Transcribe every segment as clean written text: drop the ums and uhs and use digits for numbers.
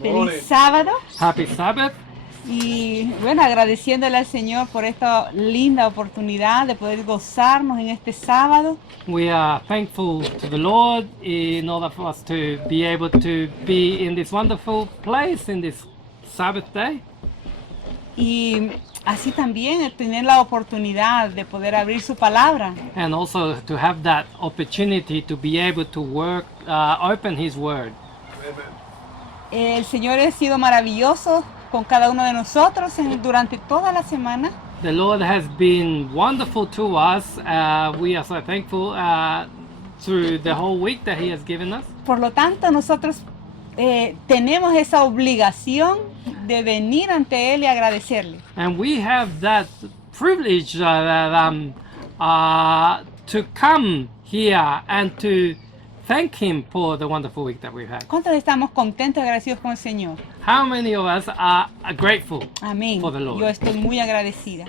Feliz sábado. Happy Sabbath. Y bueno, agradeciéndole al Señor por esta linda oportunidad de poder gozarnos en este sábado. We are thankful to the Lord in order for us to be able to be in this wonderful place in this Sabbath day. Y así también tener la oportunidad de poder abrir su palabra. And also to have that opportunity to be able to open His Word. El Señor ha sido maravilloso con cada uno de nosotros durante toda la semana. The Lord has been wonderful to us. We are so thankful through the whole week that He has given us. Por lo tanto, nosotros tenemos esa obligación de venir ante Él y agradecerle. And we have that privilege to come here and to thank Him for the wonderful week that we've had. ¿Cuántos estamos contentos y agradecidos con el Señor? How many of us are grateful Amén. for the Lord? Yo estoy muy agradecida.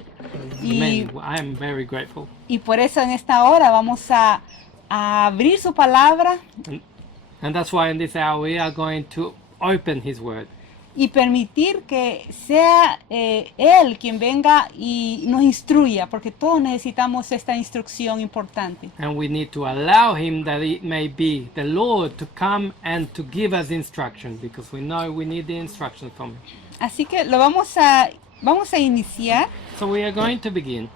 Many. I am very grateful. Y por eso en esta hora vamos a abrir su palabra And that's why in this hour we are going to open His Word. y permitir que sea Él quien venga y nos instruya, porque todos necesitamos esta instrucción importante. And we need to allow Him that it may be the Lord to come and to give us instruction, because we know we need the instruction from Him. Así que lo vamos a iniciar So we are going to begin.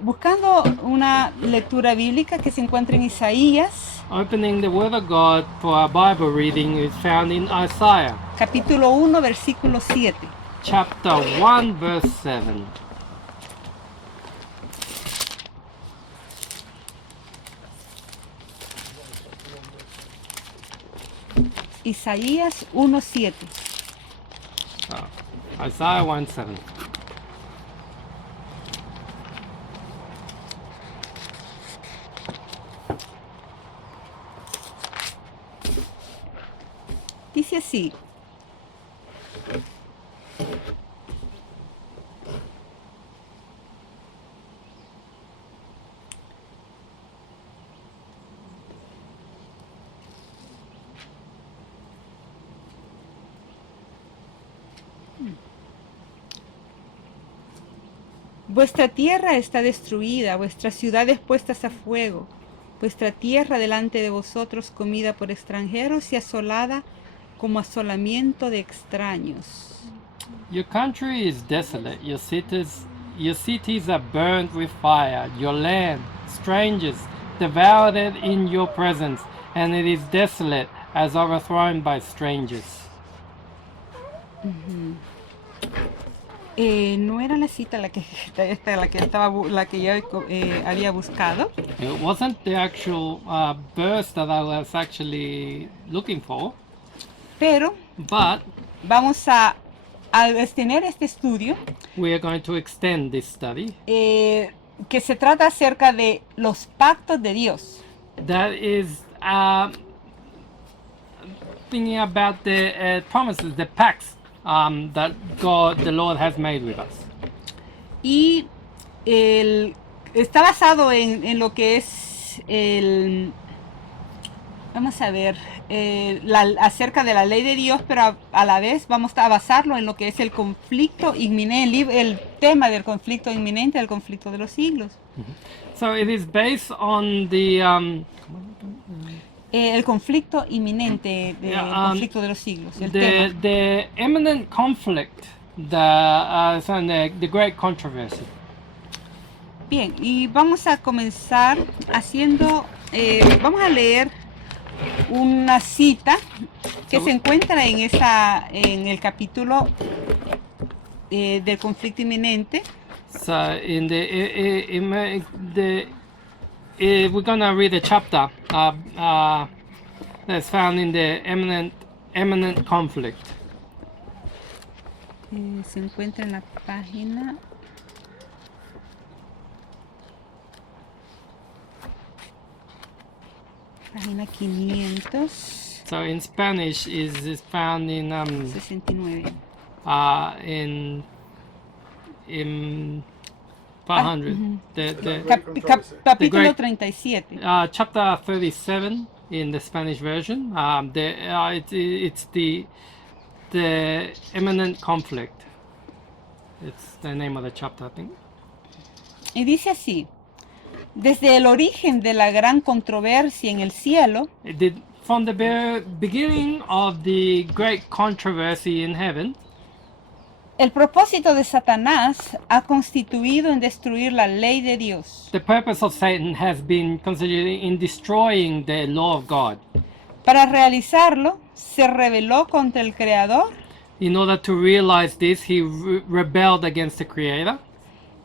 buscando una lectura bíblica que se encuentra en Isaías, Opening the Word of God for our Bible reading is found in Isaiah, capítulo 1, versículo 7. chapter 1, verse 7. Isaías 1:7. Isaiah 1, 7. Dice así: vuestra tierra está destruida, vuestras ciudades puestas a fuego, vuestra tierra delante de vosotros comida por extranjeros y asolada como asolamiento de extraños. Your country is desolate, your cities are burned with fire, your land, strangers, devoured it in your presence, and it is desolate as overthrown by strangers. No era la cita la que yo había buscado, It wasn't the actual verse that I was actually looking for, pero but vamos a extender este estudio we are going to extend this study. que se trata acerca de los pactos de Dios. That is thinking about the promises, the pacts that God, the Lord, has made with us. Y está basado en lo que es vamos a ver, acerca de la ley de Dios, pero a la vez vamos a basarlo en lo que es el conflicto inminente, el tema del conflicto inminente, del conflicto de los siglos. So it is based on the El conflicto inminente, del Yeah, conflicto de los siglos, el tema. the imminent conflict, the great controversy. Bien, y vamos a comenzar vamos a leer una cita que se encuentra en el capítulo del conflicto inminente. So in we're gonna read a chapter that's found in the imminent conflict. Se encuentra en la página 500. So in Spanish is found in 69. In 500. Capítulo great- 37. Chapter 37 in the Spanish version. It's the imminent conflict. It's the name of the chapter, I think. Y dice así: desde el origen de la gran controversia en el cielo, From the beginning of the great controversy in heaven, el propósito de Satanás ha constituido en destruir la ley de Dios. the purpose of Satan has been considered in destroying the law of God. Para realizarlo, se rebeló contra el Creador, In order to realize this, he rebelled against the Creator.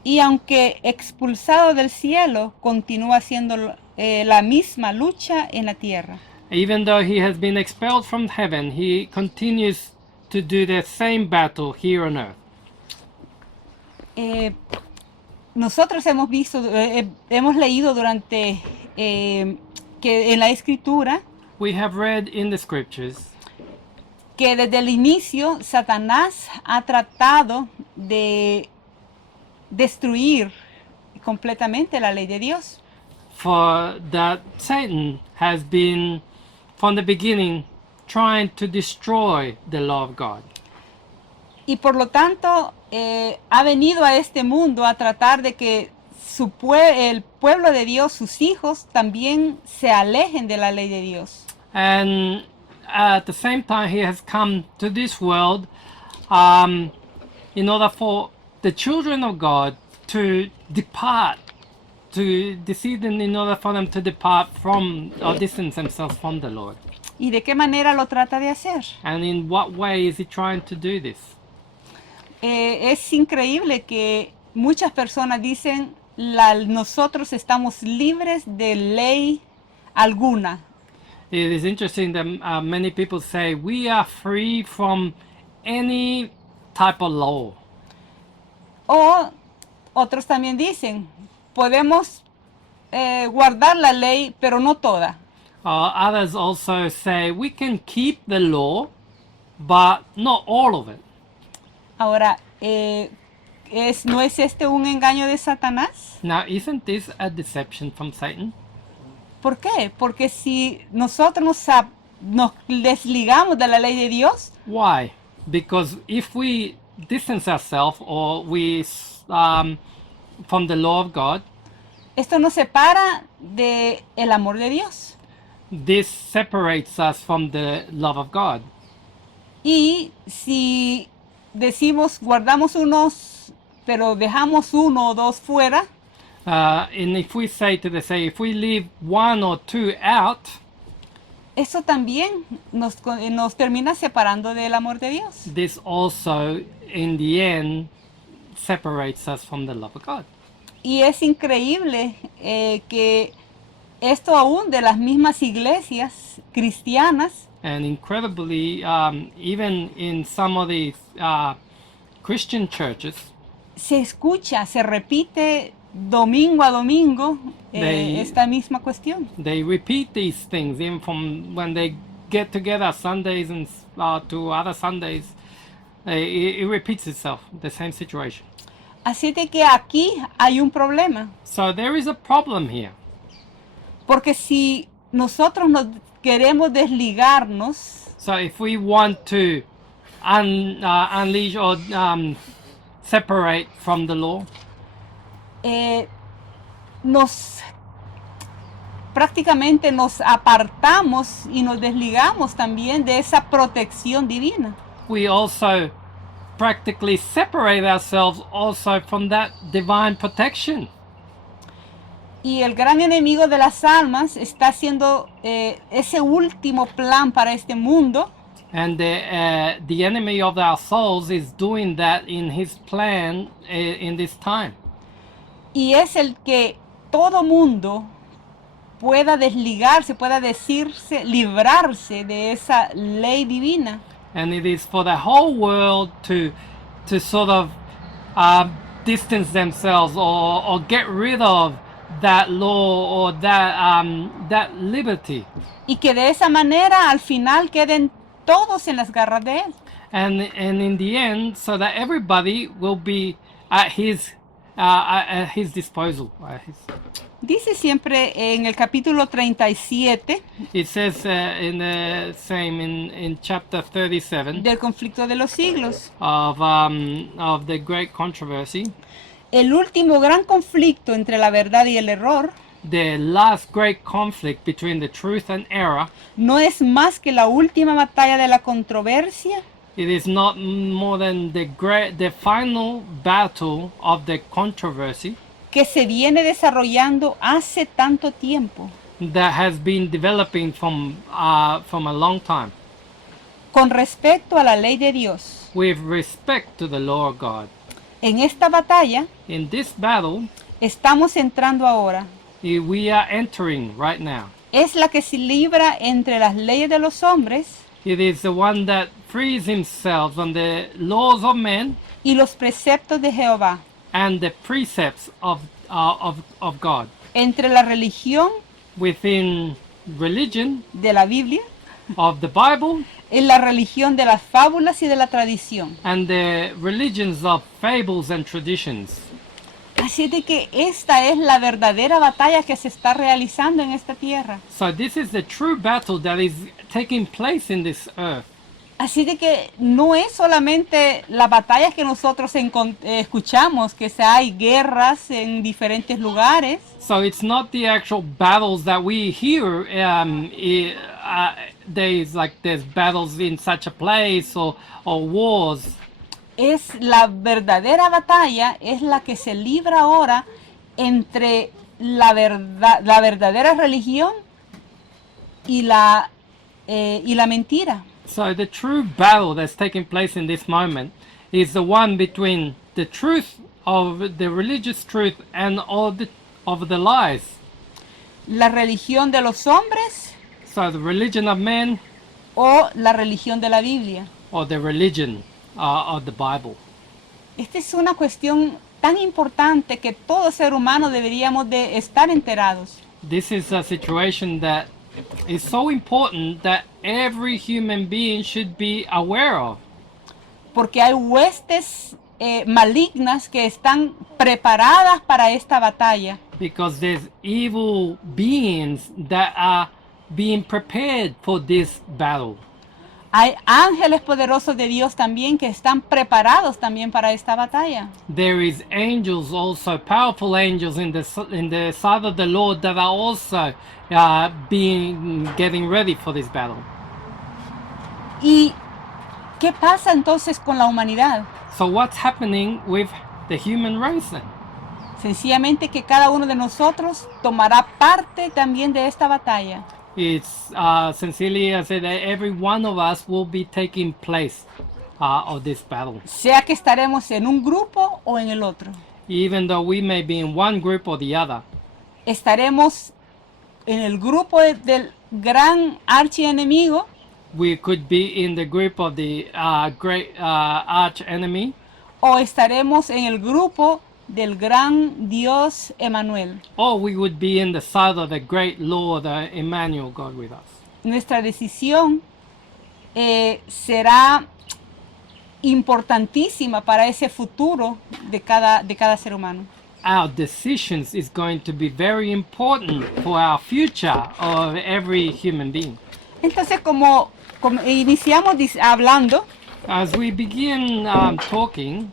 y aunque expulsado del cielo, continúa haciendo la misma lucha en la tierra. Even though he has been expelled from heaven, he continues to do the same battle here on earth. Nosotros hemos visto, hemos leído durante que en la Escritura We have read in the scriptures que desde el inicio Satanás ha tratado de destruir completamente la ley de Dios. for that Satan has been from the beginning trying to destroy the law of God. Y por lo tanto ha venido a este mundo a tratar de que el pueblo de Dios, sus hijos, también se alejen de la ley de Dios. And at the same time, he has come to this world in order for the children of God to depart, to deceive them in order for them to depart from or distance themselves from the Lord. ¿Y de qué manera lo trata de hacer? And in what way is he trying to do this? Es increíble que muchas personas dicen, nosotros estamos libres de ley alguna. It is interesting that many people say we are free from any type of law. O otros también dicen, podemos guardar la ley, pero no toda. Others also say we can keep the law, but not all of it. Ahora, ¿no es este un engaño de Satanás? Now, isn't this a deception from Satan? ¿Por qué? Porque si nosotros nos desligamos de la ley de Dios, Why? Because if we distance ourselves or we from the law of God, esto nos separa de el amor de Dios. this separates us from the love of God. Y si decimos, guardamos unos, pero dejamos uno o dos fuera, And if we say if we leave one or two out, eso también nos termina separando del amor de Dios. this also in the end separates us from the love of God. Y es increíble que esto aún de las mismas iglesias cristianas And incredibly, even in some of these Christian churches, se escucha, se repite domingo a domingo esta misma cuestión. they repeat these things even from when they get together Sundays and to other Sundays. It repeats itself, the same situation. Así de que aquí hay un problema, So there is a problem here. porque si nosotros nos queremos desligarnos, So if we want to unleash or separate from the law, prácticamente nos apartamos y nos desligamos también de esa protección divina. we also practically separate ourselves also from that divine protection. Y el gran enemigo de las almas está haciendo ese último plan para este mundo, And the enemy of our souls is doing that in his plan in this time. y es el que todo mundo pueda desligarse, pueda decirse, librarse de esa ley divina. And it is for the whole world to sort of distance themselves or get rid of that law or that liberty. Y que de esa manera al final queden todos en las garras de él. And in the end, so that everybody will be at at his disposal. Dice siempre en el capítulo 37 It says in the same in chapter 37 del conflicto de los siglos, of the great controversy, el último gran conflicto entre la verdad y el error the last great conflict between the truth and error. no es más que la última batalla de la controversia It is not more than the final battle of the controversy que se viene desarrollando hace tanto tiempo that has been developing from a long time con respecto a la ley de Dios. with respect to the law of God. En esta batalla In this battle, estamos entrando ahora. we are entering right now. Es la que se libra entre las leyes de los hombres It is the one that frees himself from the laws of men y los preceptos de Jehová, and the precepts of God. entre la religión Within religion de la Biblia of the Bible y la religión de las fábulas y de la tradición. and the religions of fables and traditions. Así de que esta es la verdadera batalla que se está realizando en esta tierra. So this is the true battle that is taking place in this earth. Así de que no es solamente las batallas que nosotros escuchamos, que hay guerras en diferentes lugares, So it's not the actual battles that we hear. There's battles in such a place or wars. es la verdadera batalla, es la que se libra ahora entre la verdadera religión y la mentira. So the true battle that's taking place in this moment is the one between the truth of the religious truth and all of the lies. La religión de los hombres So the religion of men o la religión de la Biblia. or the religion of the Bible. Esta es una cuestión tan importante que todo ser humano deberíamos de estar enterados. This is a situation that is so important that every human being should be aware of. Porque hay huestes malignas que están preparadas para esta batalla. Because there's evil beings that are being prepared for this battle. Hay ángeles poderosos de Dios también que están preparados también para esta batalla. There is angels also, powerful angels in the side of the Lord that are also getting ready for this battle. ¿Y qué pasa entonces con la humanidad? So what's happening with the human race then? Sencillamente que cada uno de nosotros tomará parte también de esta batalla. It's sincerely I say that every one of us will be taking place of this battle. Sea que estaremos en un grupo o en el otro. Even though we may be in one group or the other. Estaremos en el grupo del gran archienemigo We could be in the group of the great arch enemy. o estaremos en el grupo del gran Dios Emanuel. Or we would be in the side of the great Lord Emmanuel, God with us. Nuestra decisión será importantísima para ese futuro de cada ser humano. Our decisions is going to be very important for our future of every human being. Entonces, como iniciamos hablando As we begin talking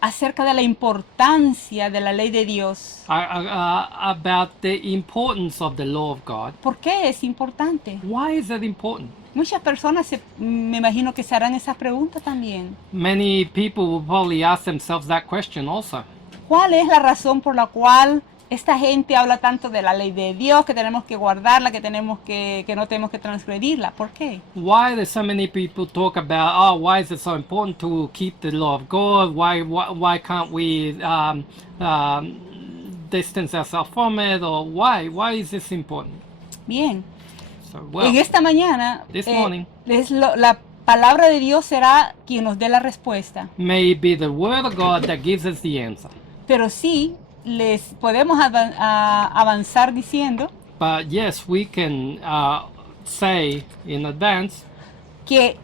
acerca de la importancia de la ley de Dios. about the importance of the law of God. ¿Por qué es importante? Why is that important? Muchas personas me imagino que se harán esa pregunta también. Many people will probably ask themselves that question also. ¿Cuál es la razón por la cual esta gente habla tanto de la ley de Dios, que tenemos que guardarla, que no tenemos que transgredirla? ¿Por qué? Why do so many people talk about, why is it so important to keep the law of God? Why can't we distance ourselves from it? Or why is this important? Bien. So, En esta mañana, this morning, la palabra de Dios será quien nos dé la respuesta. may it be the word of God that gives us the answer. Pero sí, les podemos avanzar diciendo But yes, we can say in advance que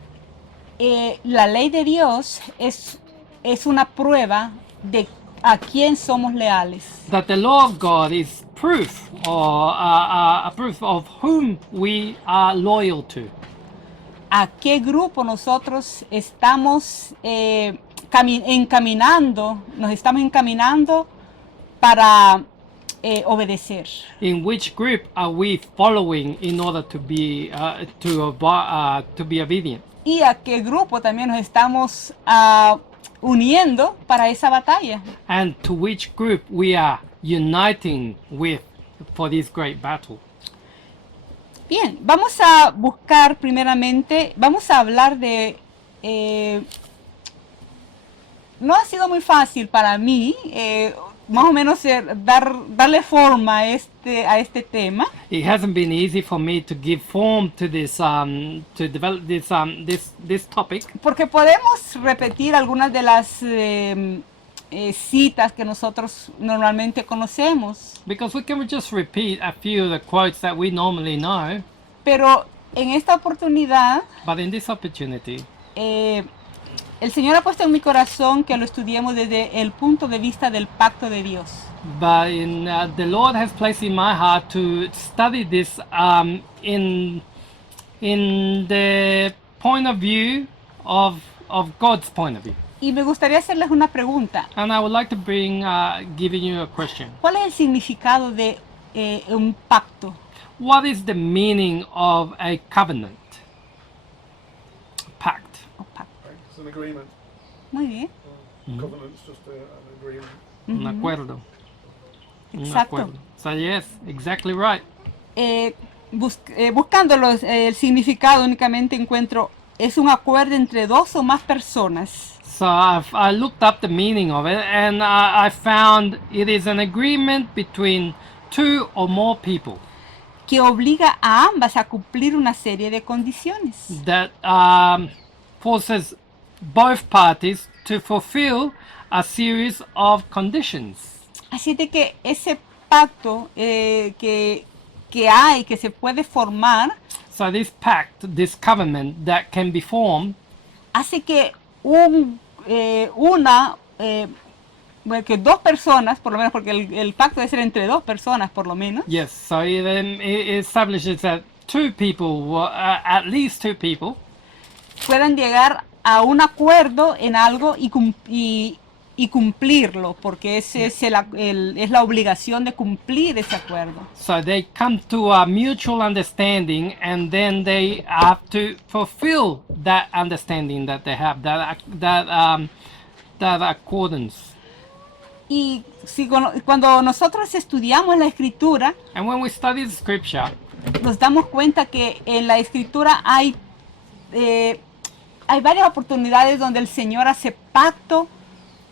la ley de Dios es una prueba de a quién somos leales. That the law of God is proof, or a proof of whom we are loyal to. A qué grupo nosotros estamos encaminando, nos estamos encaminando para obedecer. In which group are we following in order to be obedient? Y a qué grupo también nos estamos uniendo para esa batalla. And to which group we are uniting with for this great battle. Bien, vamos a buscar primeramente, vamos a hablar de... no ha sido muy fácil para mí, más o menos darle forma a este tema. It hasn't been easy for me to give form to this, to develop this topic. Porque podemos repetir algunas de las citas que nosotros normalmente conocemos. Because we can just repeat a few of the quotes that we normally know. Pero en esta oportunidad, But in this opportunity, el Señor ha puesto en mi corazón que lo estudiemos desde el punto de vista del pacto de Dios. but the Lord has placed in my heart to study this in the point of view of God's point of view. Y me gustaría hacerles una pregunta. And I would like to bring giving you a question. ¿Cuál es el significado de un pacto? What is the meaning of a covenant? Pact. O pacto. It's an agreement. Muy bien. Covenant's just an agreement. Un acuerdo. Un Exacto. acuerdo. So yes, exactly right. Buscando el significado únicamente encuentro, es un acuerdo entre dos o más personas So I looked up the meaning of it, and I found it is an agreement between two or more people que obliga a ambas a cumplir una serie de condiciones. that forces both parties to fulfill a series of conditions. Así de que ese pacto que hay, que se puede formar, So this pact, this covenant that can be formed, hace que que dos personas, por lo menos, porque el pacto debe ser entre dos personas, por lo menos, yes, so it establishes that two people, at least two people, puedan llegar a un acuerdo en algo y cumplirlo, porque ese es la obligación de cumplir ese acuerdo. so they come to a mutual understanding, and then they have to fulfill that understanding that they have, that accordance. Y cuando nosotros estudiamos la escritura, And when we study the scripture, nos damos cuenta que en la escritura hay varias oportunidades donde el Señor hace pacto,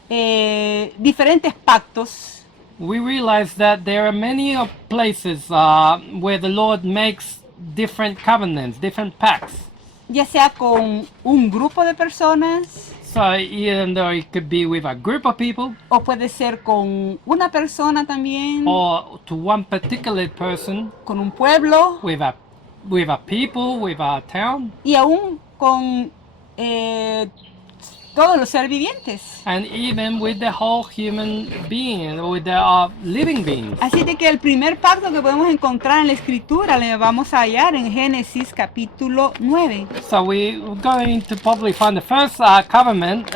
diferentes pactos, we realize that there are many places where the Lord makes different covenants, different pacts. ya sea con un grupo de personas So even though it could be with a group of people o puede ser con una persona también, or to one particular person, con un pueblo with a people, with a town, y aún con todos los seres vivientes. and even with the whole human being, with the living beings. Así de que el primer pacto que podemos encontrar en la escritura le vamos a hallar en Génesis capítulo 9. So we're going to probably find the first covenant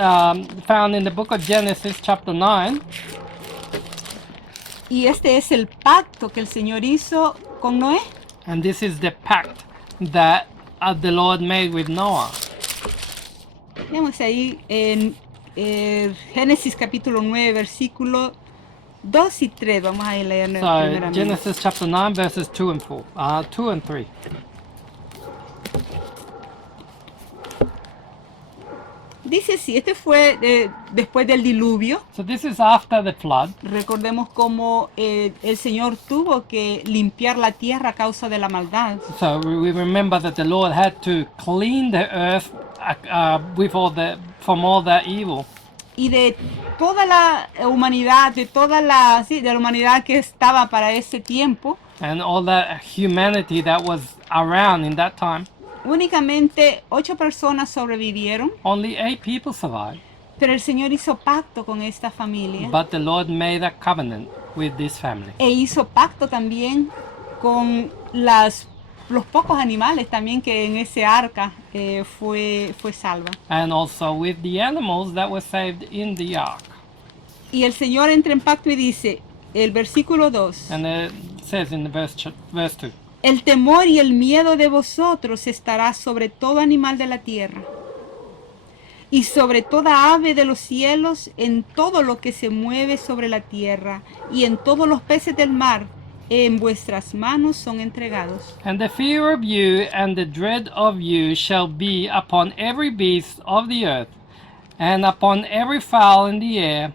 found in the book of Genesis chapter 9. Y este es el pacto que el Señor hizo con Noé. And this is the pact that the Lord made with Noah. Veamos ahí en Génesis capítulo 9, versículo 2 y 3. Vamos a leer So primeramente. Genesis chapter 9 verses 2 and 2 and 3. Dice así, este fue después del diluvio. So this is after the flood. Recordemos cómo el Señor tuvo que limpiar la tierra a causa de la maldad. So we remember that the Lord had to clean the earth from all that evil. Y de toda la humanidad, de la humanidad que estaba para ese tiempo, And all that humanity that was around in that time, únicamente 8 personas sobrevivieron only 8 people survived. Pero el Señor hizo pacto con esta familia But the Lord made a covenant with this family. e hizo pacto también con los pocos animales también que en ese arca fue salva. And also with the animals that were saved in the ark. Y el Señor entra en pacto y dice, el versículo 2, And it says in the verse 2, el temor y el miedo de vosotros estará sobre todo animal de la tierra y sobre toda ave de los cielos, en todo lo que se mueve sobre la tierra y en todos los peces del mar, en vuestras manos son entregados. And the fear of you and the dread of you shall be upon every beast of the earth, and upon every fowl in the air,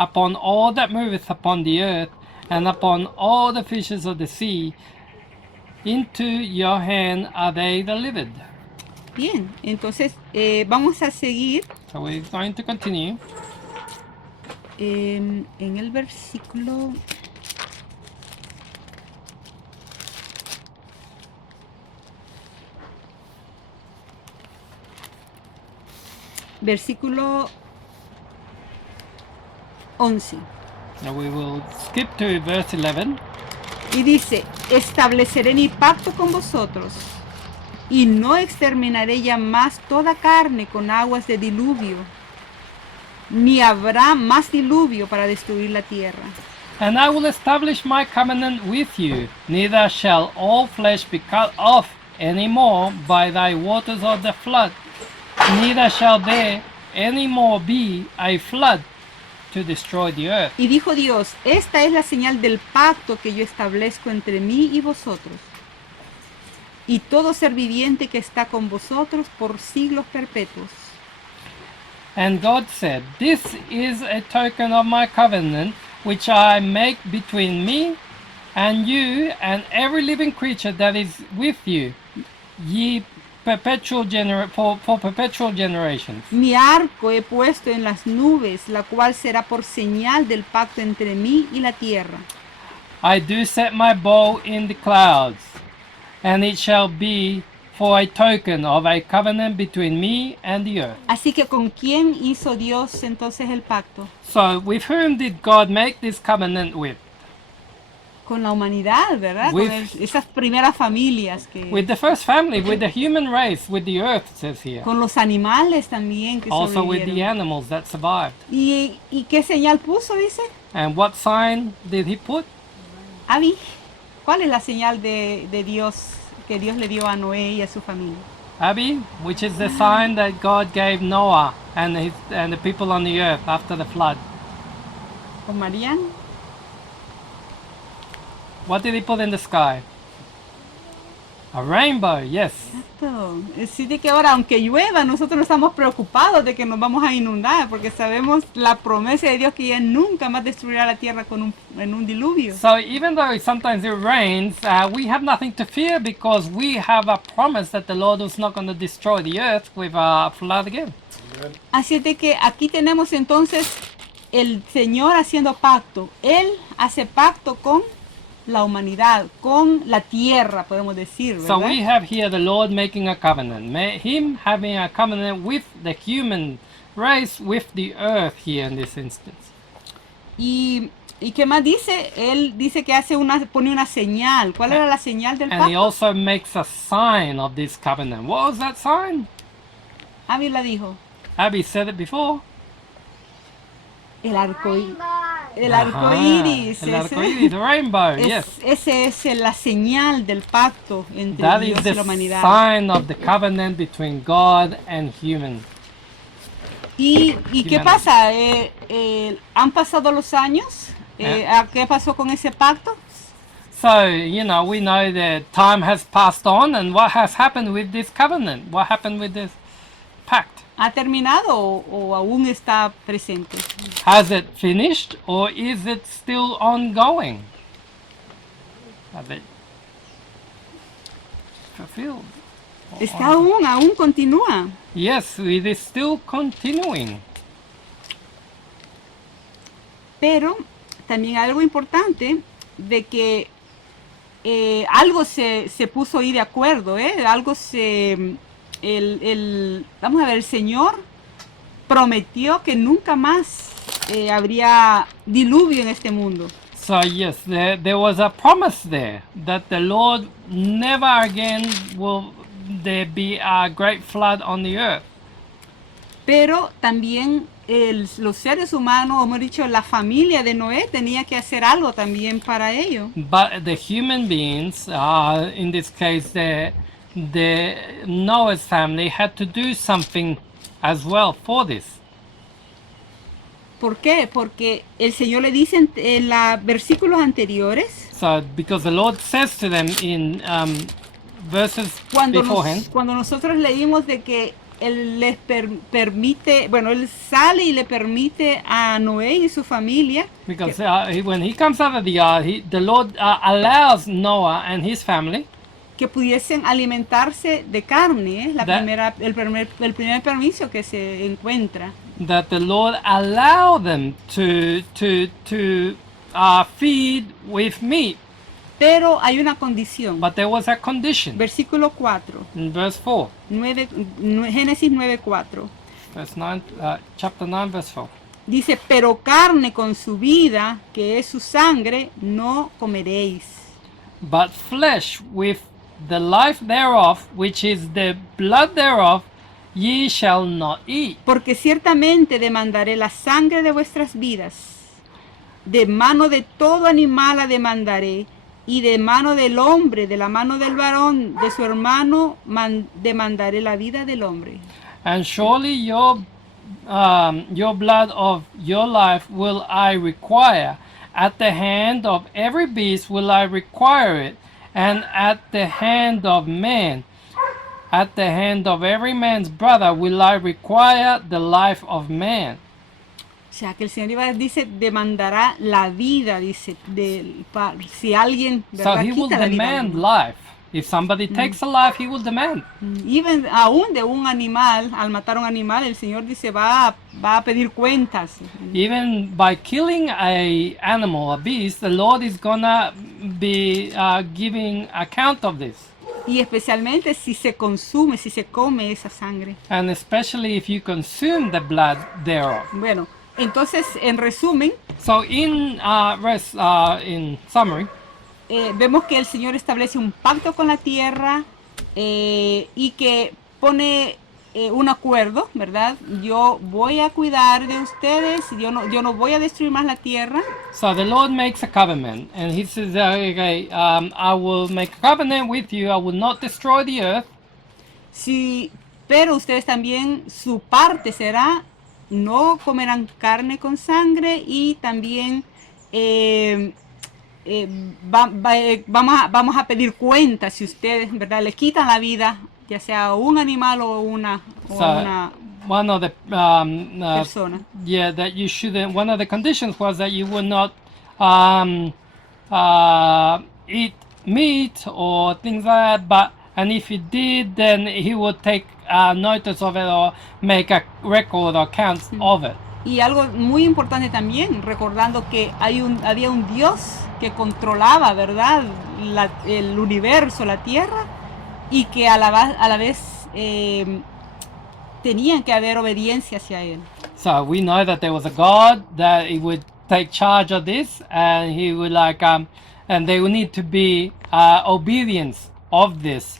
upon all that moveth upon the earth, and upon all the fishes of the sea. Into your hand are they delivered. Bien, entonces vamos a seguir So we're going to continue. en el versículo... Versículo 11. Now we will skip to verse 11. Y dice, estableceré mi pacto con vosotros, y no exterminaré ya más toda carne con aguas de diluvio, ni habrá más diluvio para destruir la tierra. And I will establish my covenant with you, neither shall all flesh be cut off any more by thy waters of the flood, neither shall there any more be a flood to destroy the earth. Y dijo Dios, esta es la señal del pacto que yo establezco entre mí y vosotros, y todo ser viviente que está con vosotros por siglos perpetuos. And God said, This is a token of my covenant, which I make between me and you and every living creature that is with you, ye perpetual for perpetual generations. Mi arco he puesto en las nubes, la cual será por señal del pacto entre mí y la tierra. I do set my bow in the clouds, and it shall be for a token of a covenant between me and the earth. Así que ¿con quién hizo Dios entonces el pacto? So, with whom did God make this covenant with? Con la humanidad, ¿verdad? With- Con esas primeras familias, With the first family, with the human race, with the earth, it says here. con los animales también que Also with the sobrevivieron. animals that survived. ¿Y qué señal puso, dice? And what sign did he put? Abby, ¿cuál es la señal de Dios que Dios le dio a Noé y a su familia? Abby, which is the sign that God gave Noah and the people on the earth after the flood. ¿Con Marian? What did he put in the sky? A rainbow, yes. Exacto. Sí, de que ahora, aunque llueva, nosotros no estamos preocupados de que nos vamos a inundar, porque sabemos la promesa de Dios que ya nunca más destruirá la tierra en un diluvio. So even though sometimes it rains, we have nothing to fear because we have a promise that the Lord is not going to destroy the earth with a flood again. Así es de que aquí tenemos entonces el Señor haciendo pacto. Él hace pacto con la humanidad, con la tierra, podemos decir, So ¿verdad? we have here the Lord making a covenant, him having a covenant with the human race, with the earth here in this instance. ¿Y qué más dice? Él dice que pone una señal. ¿Cuál era la señal del And he pacto? also makes a sign of this covenant. What was that sign? Abby la dijo. Abby said it before. El arco Ajá, iris. El arco iris, the rainbow, yes. Ese es la señal del pacto entre That is Dios y the la humanidad. sign of the covenant between God and human. ¿Y qué Humanity. pasa? ¿Han pasado los años? ¿Qué pasó con ese pacto? So, we know that time has passed on, and what has happened with this covenant? What happened with this pact? ¿Ha terminado o aún está presente? Has it finished, or is it still ongoing? Has it fulfilled? Está aún continúa. Yes, it is still continuing. Pero también algo importante de que algo se puso ahí de acuerdo, algo vamos a ver, el Señor prometió que nunca más habría diluvio en este mundo. So yes, there was a promise there that the Lord never again will there be a great flood on the earth. Pero también los seres humanos, o hemos dicho, la familia de Noé tenía que hacer algo también para ello. But the human beings, in this case, the Noah's family had to do something as well for this. ¿Por qué? Porque el Señor le dice en los versículos anteriores, So because the Lord says to them in verses cuando, beforehand, cuando nosotros leímos de que Él les permite, bueno, Él sale y le permite a Noé y su familia because when he comes out of the ark, the Lord allows Noah and his family que pudiesen alimentarse de carne, el primer permiso que se encuentra. that the Lord allow them to feed with meat. Pero hay una condición. But there was a condition. Versículo 4. In verse 4. Génesis 9:4. Verse 9, chapter 9, verse 4. Dice, pero carne con su vida, que es su sangre, no comeréis. But flesh with the life thereof, which is the blood thereof, ye shall not eat. Porque ciertamente demandaré la sangre de vuestras vidas. De mano de todo animal la demandaré, y de mano del hombre, de la mano del varón, de su hermano, demandaré la vida del hombre. And surely your blood of your life will I require. At the hand of every beast will I require it, and at the hand of man, at the hand of every man's brother will I require the life of man. O sea, que el Señor dice, demandará la vida, dice, si alguien, ¿verdad? So he will demand life. If somebody takes a life, he will demand. Even aún de un animal, al matar un animal, el Señor dice, va a pedir cuentas. Even by killing a animal, a beast, the Lord is gonna be giving account of this. Y especialmente si se consume, si se come esa sangre. And especially if you consume the blood thereof. Bueno, entonces, en resumen, so in summary, vemos que el Señor establece un pacto con la tierra y que pone un acuerdo, ¿verdad? Yo voy a cuidar de ustedes, yo no voy a destruir más la tierra. So the Lord makes a covenant, and He says, okay, I will make a covenant with you. I will not destroy the earth. Sí, pero ustedes también, su parte será, no comerán carne con sangre y también vamos a pedir cuentas si ustedes, ¿verdad?, le quitan la vida, ya sea un animal o una one of the persona. Yeah, that you shouldn't. One of the conditions was that you would not eat meat or things like that. And if you did, then He would take notice of it or make a record or count of it. Y algo muy importante también, recordando que había un Dios que controlaba, ¿verdad?, el universo, la tierra, y que a la vez tenían que haber obediencia hacia Él. So we know that there was a God that He would take charge of this, and He would and there would need to be obedience of this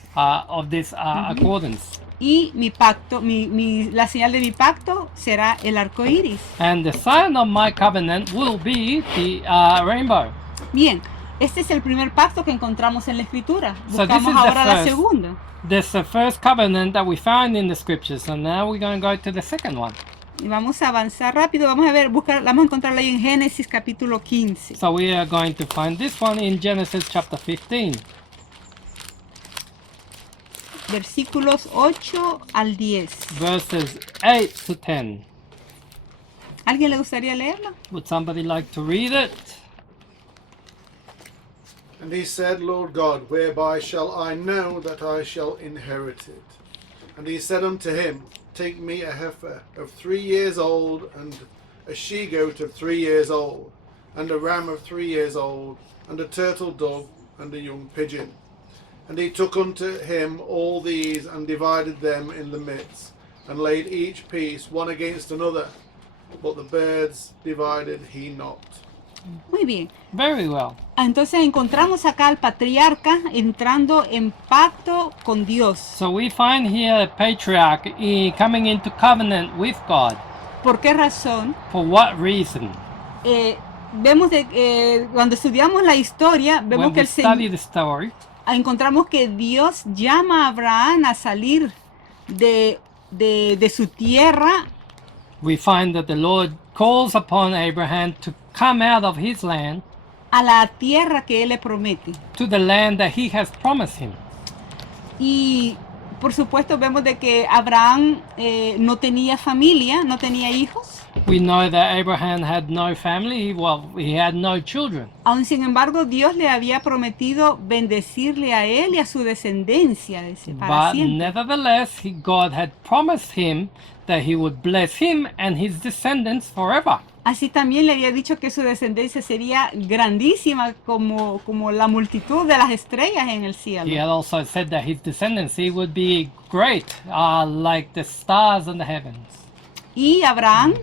accordance. Y mi pacto, la señal de mi pacto será el arco iris. And the sign of my covenant will be the rainbow. Bien, este es el primer pacto que encontramos en la Escritura. Buscamos ahora la segunda. This is the first covenant that we found in the scriptures, and now we're going to go to the second one. Y vamos a avanzar rápido, vamos a encontrarla ahí en Génesis capítulo 15. So we are going to find this one in Genesis chapter 15. Versículos 8 al 10. Verses 8 to 10. ¿Alguien le gustaría leerlo? Would somebody like to read it? And he said, Lord God, whereby shall I know that I shall inherit it? And he said unto him, Take me a heifer of 3 years old, and a she-goat of 3 years old, and a ram of 3 years old, and a turtle dove, and a young pigeon. And he took unto him all these, and divided them in the midst. and laid each piece one against another, but the birds divided he not. Muy bien. Very well. Entonces encontramos acá al patriarca entrando en pacto con Dios. So we find here the patriarch coming into covenant with God. ¿Por qué razón? For what reason? Vemos cuando estudiamos la historia, vemos When que we el Señor, study the story, encontramos que Dios llama a Abraham a salir de su tierra we find that the Lord calls upon Abraham to come out of his land a la tierra que Él le promete. to the land that he has promised him. Y por supuesto vemos de que Abraham no tenía familia, no tenía hijos. We know that Abraham had no family, well, he had no children. Aun sin embargo, Dios le había prometido bendecirle a él y a su descendencia para But siempre. nevertheless, God had promised him that he would bless him and his descendants forever. Así también le había dicho que su descendencia sería grandísima como la multitud de las estrellas en el He cielo. had also said that his descendancy would be great, like the stars in the heavens. Y Abraham,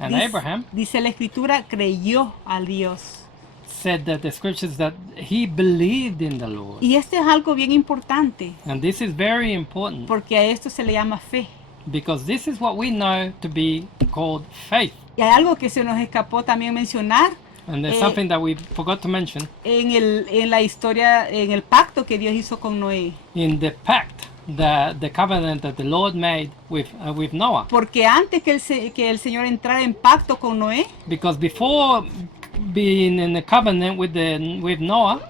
And dice, Abraham dice la escritura, creyó al Dios. said that the scriptures that he believed in the Lord. Y esto es algo bien importante, And this is very important porque a esto se le llama fe. because this is what we know to be called faith. Y hay algo que se nos escapó también mencionar And there's Eh, something that we forgot to mention en la historia, en el pacto que Dios hizo con Noé. in the pact, the covenant that the Lord made with Noah. Porque antes que el Señor entrara en pacto con Noé, Because before being in the covenant with Noah,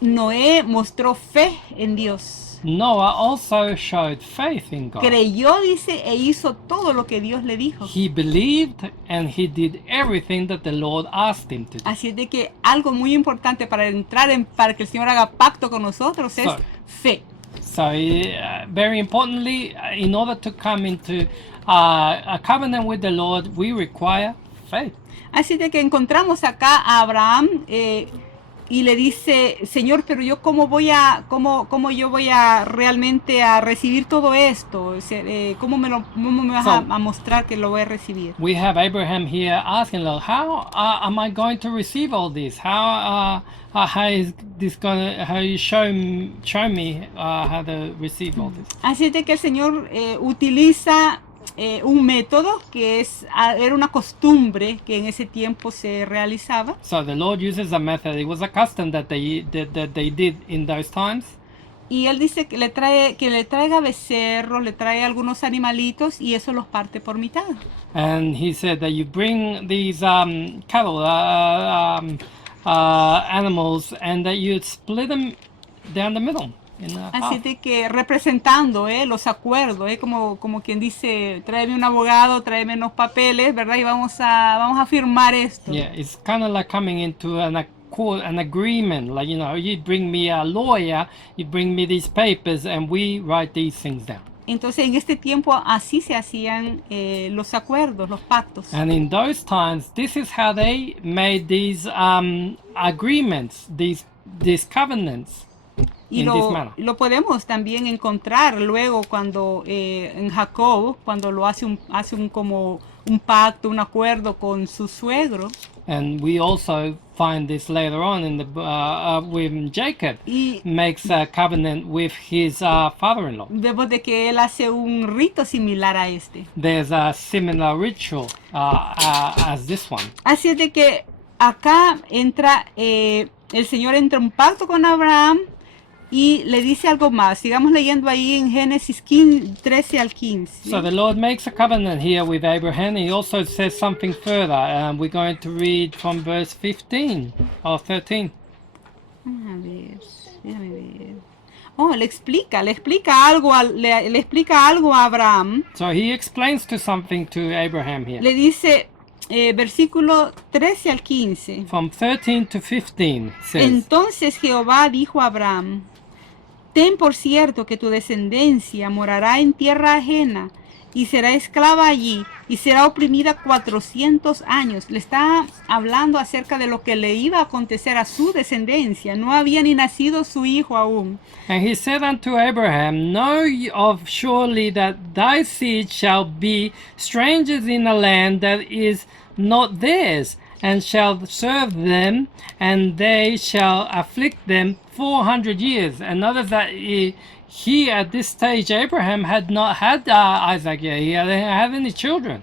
Noé mostró fe en Dios. Noah also showed faith in God. Creyó, dice, e hizo todo lo que Dios le dijo. He believed and he did everything that the Lord asked him to do. Así es de que algo muy importante para para que el Señor haga pacto con nosotros es Sorry. fe. So, very importantly, in order to come into a covenant with the Lord, we require faith. Así de que encontramos acá a Abraham y le dice, Señor, pero yo cómo yo voy a realmente a recibir todo esto, cómo me vas a mostrar que lo voy a recibir. We have Abraham here asking, Lord, how am I going to receive all this? How is this going? How you show me how to receive all this? Así de que el Señor utiliza un método que era una costumbre que en ese tiempo se realizaba. So the Lord uses a method. It was a custom that they did in those times. Y él dice que le traiga becerros, le trae algunos animalitos y eso los parte por mitad. And he said that you bring these cattle, animals, and that you split them down the middle. Así de que representando los acuerdos, como quien dice, tráeme un abogado, tráeme unos papeles, ¿verdad? Y vamos a firmar esto. Yeah, it's kind of like coming into an agreement. Like, you bring me a lawyer, you bring me these papers, and we write these things down. Entonces en este tiempo así se hacían los acuerdos, los pactos. And in those times, this is how they made these agreements, these covenants. Y in this manner. lo podemos también encontrar luego cuando en Jacob, cuando lo hace como un pacto, un acuerdo con su suegro. And we also find this later on in when Jacob makes a covenant with his father-in-law. Vemos de que él hace un rito similar a este. There's a similar ritual as this one. Así es de que acá entra, el Señor entra en un pacto con Abraham y le dice algo más. Sigamos leyendo ahí en Génesis 13 al 15. So the Lord makes a covenant here with Abraham. He also says something further. We're going to read from verse 15 or 13. A ver, déjame ver. Oh, le explica algo a Abraham. So he explains something to Abraham here. Le dice, versículo 13 al 15. From 13 to 15 says, Entonces Jehová dijo a Abraham, ten por cierto que tu descendencia morará en tierra ajena, y será esclava allí y será oprimida 400 años. Le está hablando acerca de lo que le iba a acontecer a su descendencia. No había ni nacido su hijo aún. And he said unto Abraham, Know ye of surely that thy seed shall be strangers in a land that is not theirs, and shall serve them, and they shall afflict them 400 years. And notice that he at this stage, Abraham had not had Isaac yet. He hadn't had any children.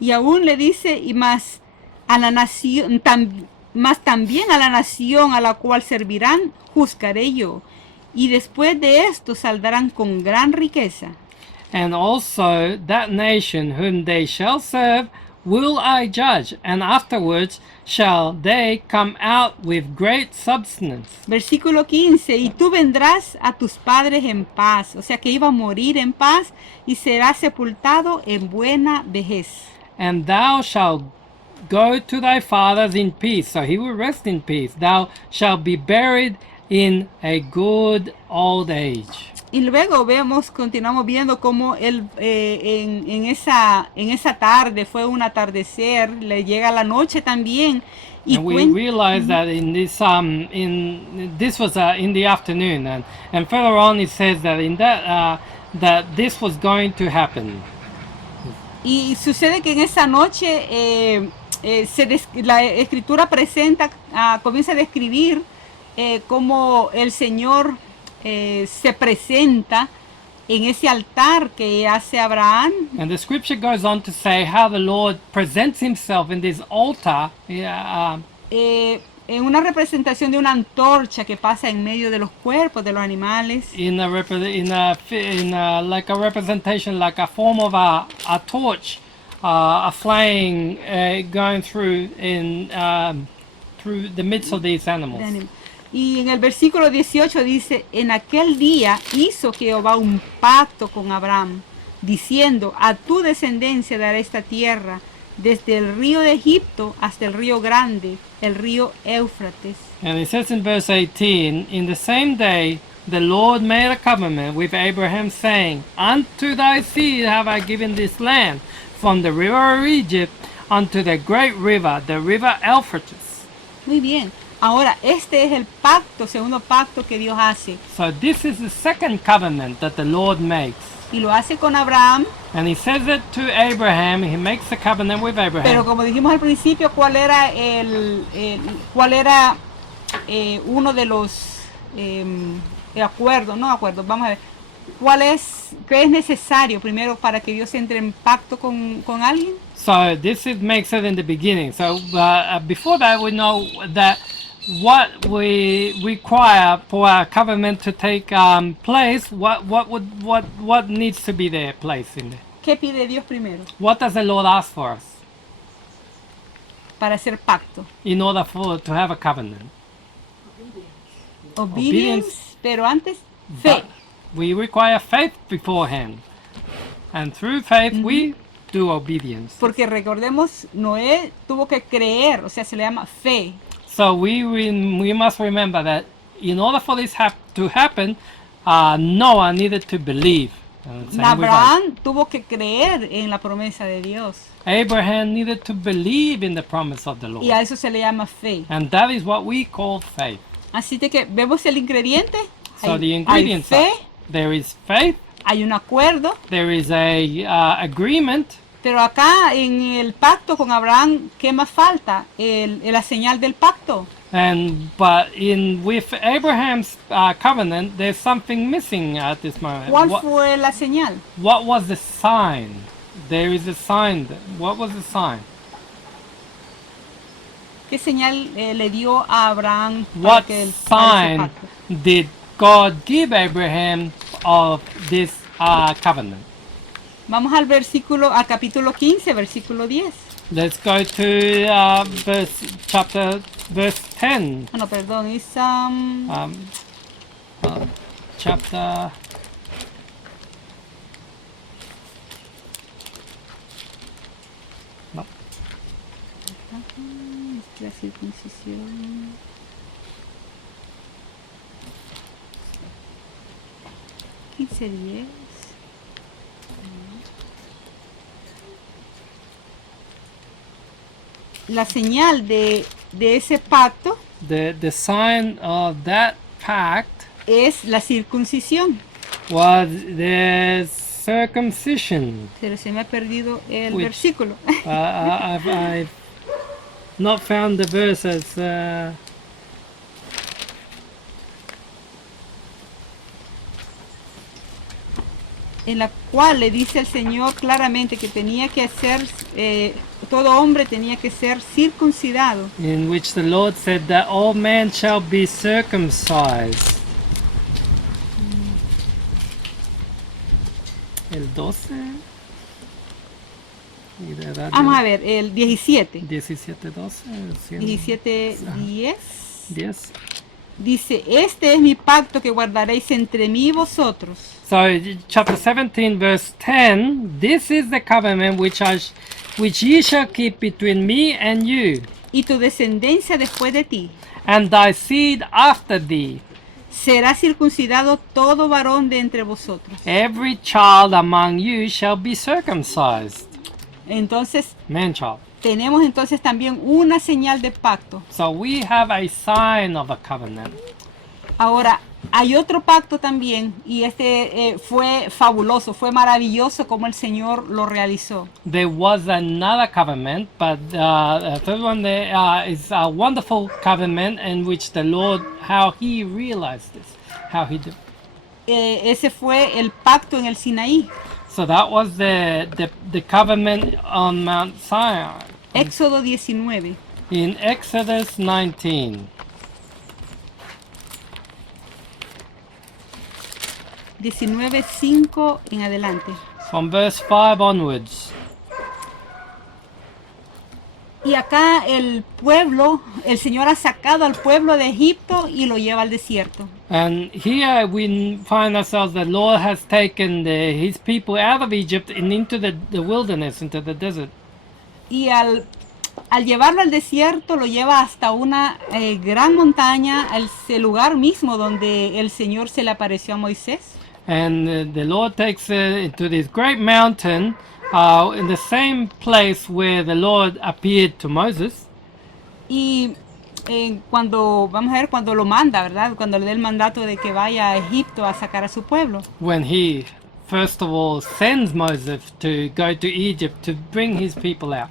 Y aún le dice, y más a la nación, más también a la nación a la cual servirán, juzgaré yo. Y después de esto saldrán con gran riqueza. And also that nation whom they shall serve will I judge, and afterwards shall they come out with great substance. Versículo 15, y tú vendrás a tus padres en paz. O sea que iba a morir en paz y será sepultado en buena vejez. And thou shalt go to thy fathers in peace. So he will rest in peace. Thou shalt be buried in a good old age. Y luego continuamos viendo cómo él en esa tarde fue un atardecer, le llega la noche también. Y And we realize that this was in the afternoon, and further on it says that that this was going to happen. Y sucede que en esa noche la escritura comienza a describir cómo el Señor se presenta en ese altar que hace Abraham. And the scripture goes on to say how the Lord presents himself in this altar. En una representación de una antorcha que pasa en medio de los cuerpos de los animales. Like a representation, like a form of a torch, a flame going through the midst of these animals. Y en el versículo 18 dice, en aquel día hizo Jehová un pacto con Abraham, diciendo, a tu descendencia daré esta tierra, desde el río de Egipto hasta el río grande, el río Éufrates. And it says in verse 18, in the same day the Lord made a covenant with Abraham, saying, unto thy seed have I given this land, from the river of Egypt unto the great river, the river Euphrates. Muy bien. Ahora, este es el pacto, segundo pacto que Dios hace. So this is the second covenant that the Lord makes. Y lo hace con Abraham. And he says it to Abraham. He makes a covenant with Abraham. Pero como dijimos al principio, ¿cuál era uno de los acuerdos? No acuerdos. Vamos a ver. ¿Qué es necesario primero para que Dios entre en pacto con alguien? So this makes it in the beginning. So before that, we know that what we require for a covenant to take place. What needs to be there, place in there? ¿Qué pide Dios primero? What does the Lord ask for us para hacer pacto? In order to have a covenant? Obedience. Pero antes, fe. We require faith beforehand, and through faith we do obedience. Porque recordemos, Noé tuvo que creer, o sea, se le llama fe. So we must remember that in order for this to happen, Noah needed to believe. Abraham tuvo que creer en la promesa de Dios. Abraham needed to believe in the promise of the Lord. Y a eso se le llama fe. And that is what we call faith. Así de que vemos el ingrediente. So the ingredients hay fe, there is faith. Hay un acuerdo. There is a agreement. Pero acá en el pacto con Abraham, ¿qué más falta? La señal del pacto. But with Abraham's covenant, there's something missing at this moment. ¿Cuál fue la señal? What was the sign? There is a sign. What was the sign? ¿Qué señal le dio a Abraham? What sign did God give Abraham of this covenant? Vamos al capítulo 15, versículo 10. Let's go to verse 10. No, perdón, es chapter. No. La circuncisión. la señal de ese pacto the sign of that pact es la circuncisión. was the circumcision. Pero se me ha perdido el Which- versículo. I've not found the verse as En la cual le dice el Señor claramente que tenía que ser, todo hombre tenía que ser circuncidado. in which the Lord said that all men shall be circumcised. El 12. Y de edad Vamos a ver, el 17. 17, 12. 17, 10. 10. Dice, este es mi pacto que guardaréis entre mí y vosotros. So chapter 17 verse 10, this is the covenant which ye shall keep between me and you, Y tu descendencia después de ti. and thy seed after thee. Será circuncidado todo varón de entre vosotros. Every child among you shall be circumcised. Entonces, Man child. tenemos entonces también una señal de pacto. So we have a sign of a covenant. Ahora, hay otro pacto también, y este fue fabuloso, fue maravilloso como el Señor lo realizó. There was another covenant, but the third one there is a wonderful covenant in which the Lord, how He realized this, how He did. Ese fue el pacto en el Sinaí. So that was the covenant on Mount Sinai. Éxodo 19. In Exodus 19, 19:5 en adelante. from verse 5 onwards. Y acá el pueblo, el Señor ha sacado al pueblo de Egipto y lo lleva al desierto. And here we find ourselves, the Lord has taken His people out of Egypt and into the wilderness, into the desert. Y al llevarlo al desierto lo lleva hasta una gran montaña, el lugar mismo donde el Señor se le apareció a Moisés. And the Lord takes it to this great mountain in the same place where the Lord appeared to Moses. Y cuando, vamos a ver, cuando lo manda, ¿verdad? Cuando le da el mandato de que vaya a Egipto a sacar a su pueblo. When He, first of all, sends Moses to go to Egypt to bring His people out.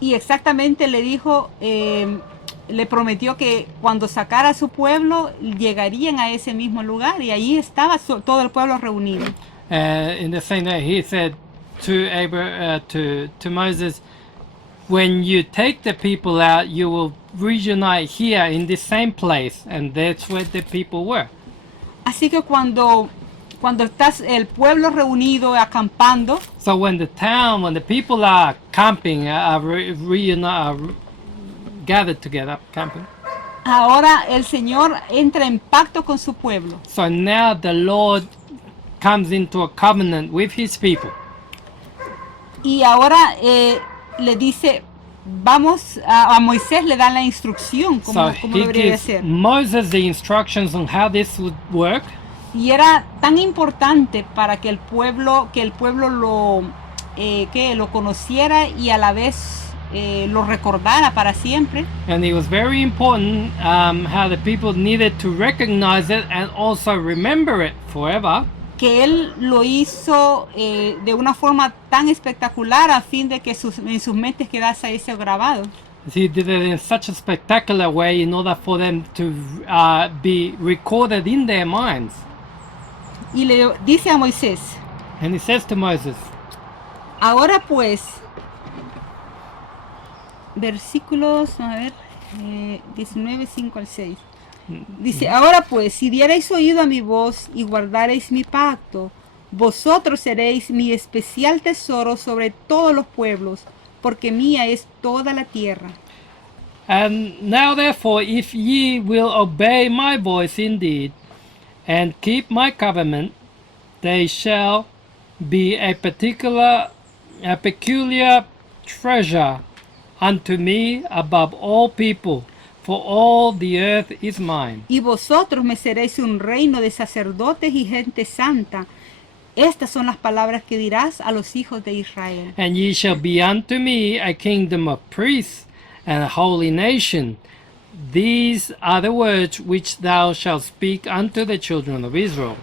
Y exactamente le dijo, le prometió que cuando sacara a su pueblo llegarían a ese mismo lugar y allí estaba todo el pueblo reunido. In the same way, He said to Moses, when you take the people out, you will reunite here in the same place, and that's where the people were. Así que cuando estás el pueblo reunido acampando, So when the people are camping, gathered together, camping. ahora el Señor entra en pacto con su pueblo. So now the Lord comes into a covenant with His people. Y ahora le dice, vamos, a Moisés le da la instrucción como So He debería de gives ser. Moses the instructions on how this would work. Y era tan importante para que el pueblo lo conociera y a la vez lo recordara para siempre, And it was very important how the people needed to recognize it and also remember it forever. que él lo hizo de una forma tan espectacular a fin de que en sus mentes quedase eso grabado. He did it in such a spectacular way in order for them to be recorded in their minds. Y le dice a Moisés, And He says to Moses, ahora pues, versículos, a ver, 19, 5 al 6. Dice, ahora pues, si dierais oído a mi voz y guardareis mi pacto, vosotros seréis mi especial tesoro sobre todos los pueblos, porque mía es toda la tierra. And now therefore, if ye will obey my voice indeed, and keep my covenant, they shall be a peculiar treasure unto me above all people, for all the earth is mine. Y vosotros me seréis un reino de sacerdotes y gente santa. Estas son las palabras que dirás a los hijos de Israel. And ye shall be unto me a kingdom of priests and a holy nation. These are the words which thou shalt speak unto the children of Israel.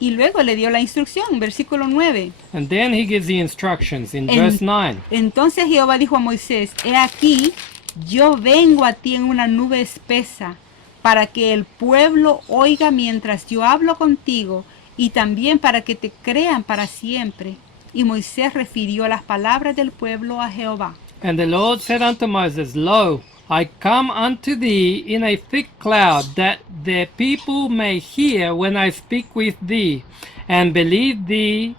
Y luego le dio la instrucción, versículo 9. And then he gives the instructions in En- verse 9. Entonces Jehová dijo a Moisés, he aquí, yo vengo a ti en una nube espesa, para que el pueblo oiga mientras yo hablo contigo, y también para que te crean para siempre. Y Moisés refirió las palabras del pueblo a Jehová. And the Lord said unto Moses, Lo, I come unto thee in a thick cloud, that the people may hear when I speak with thee, and believe thee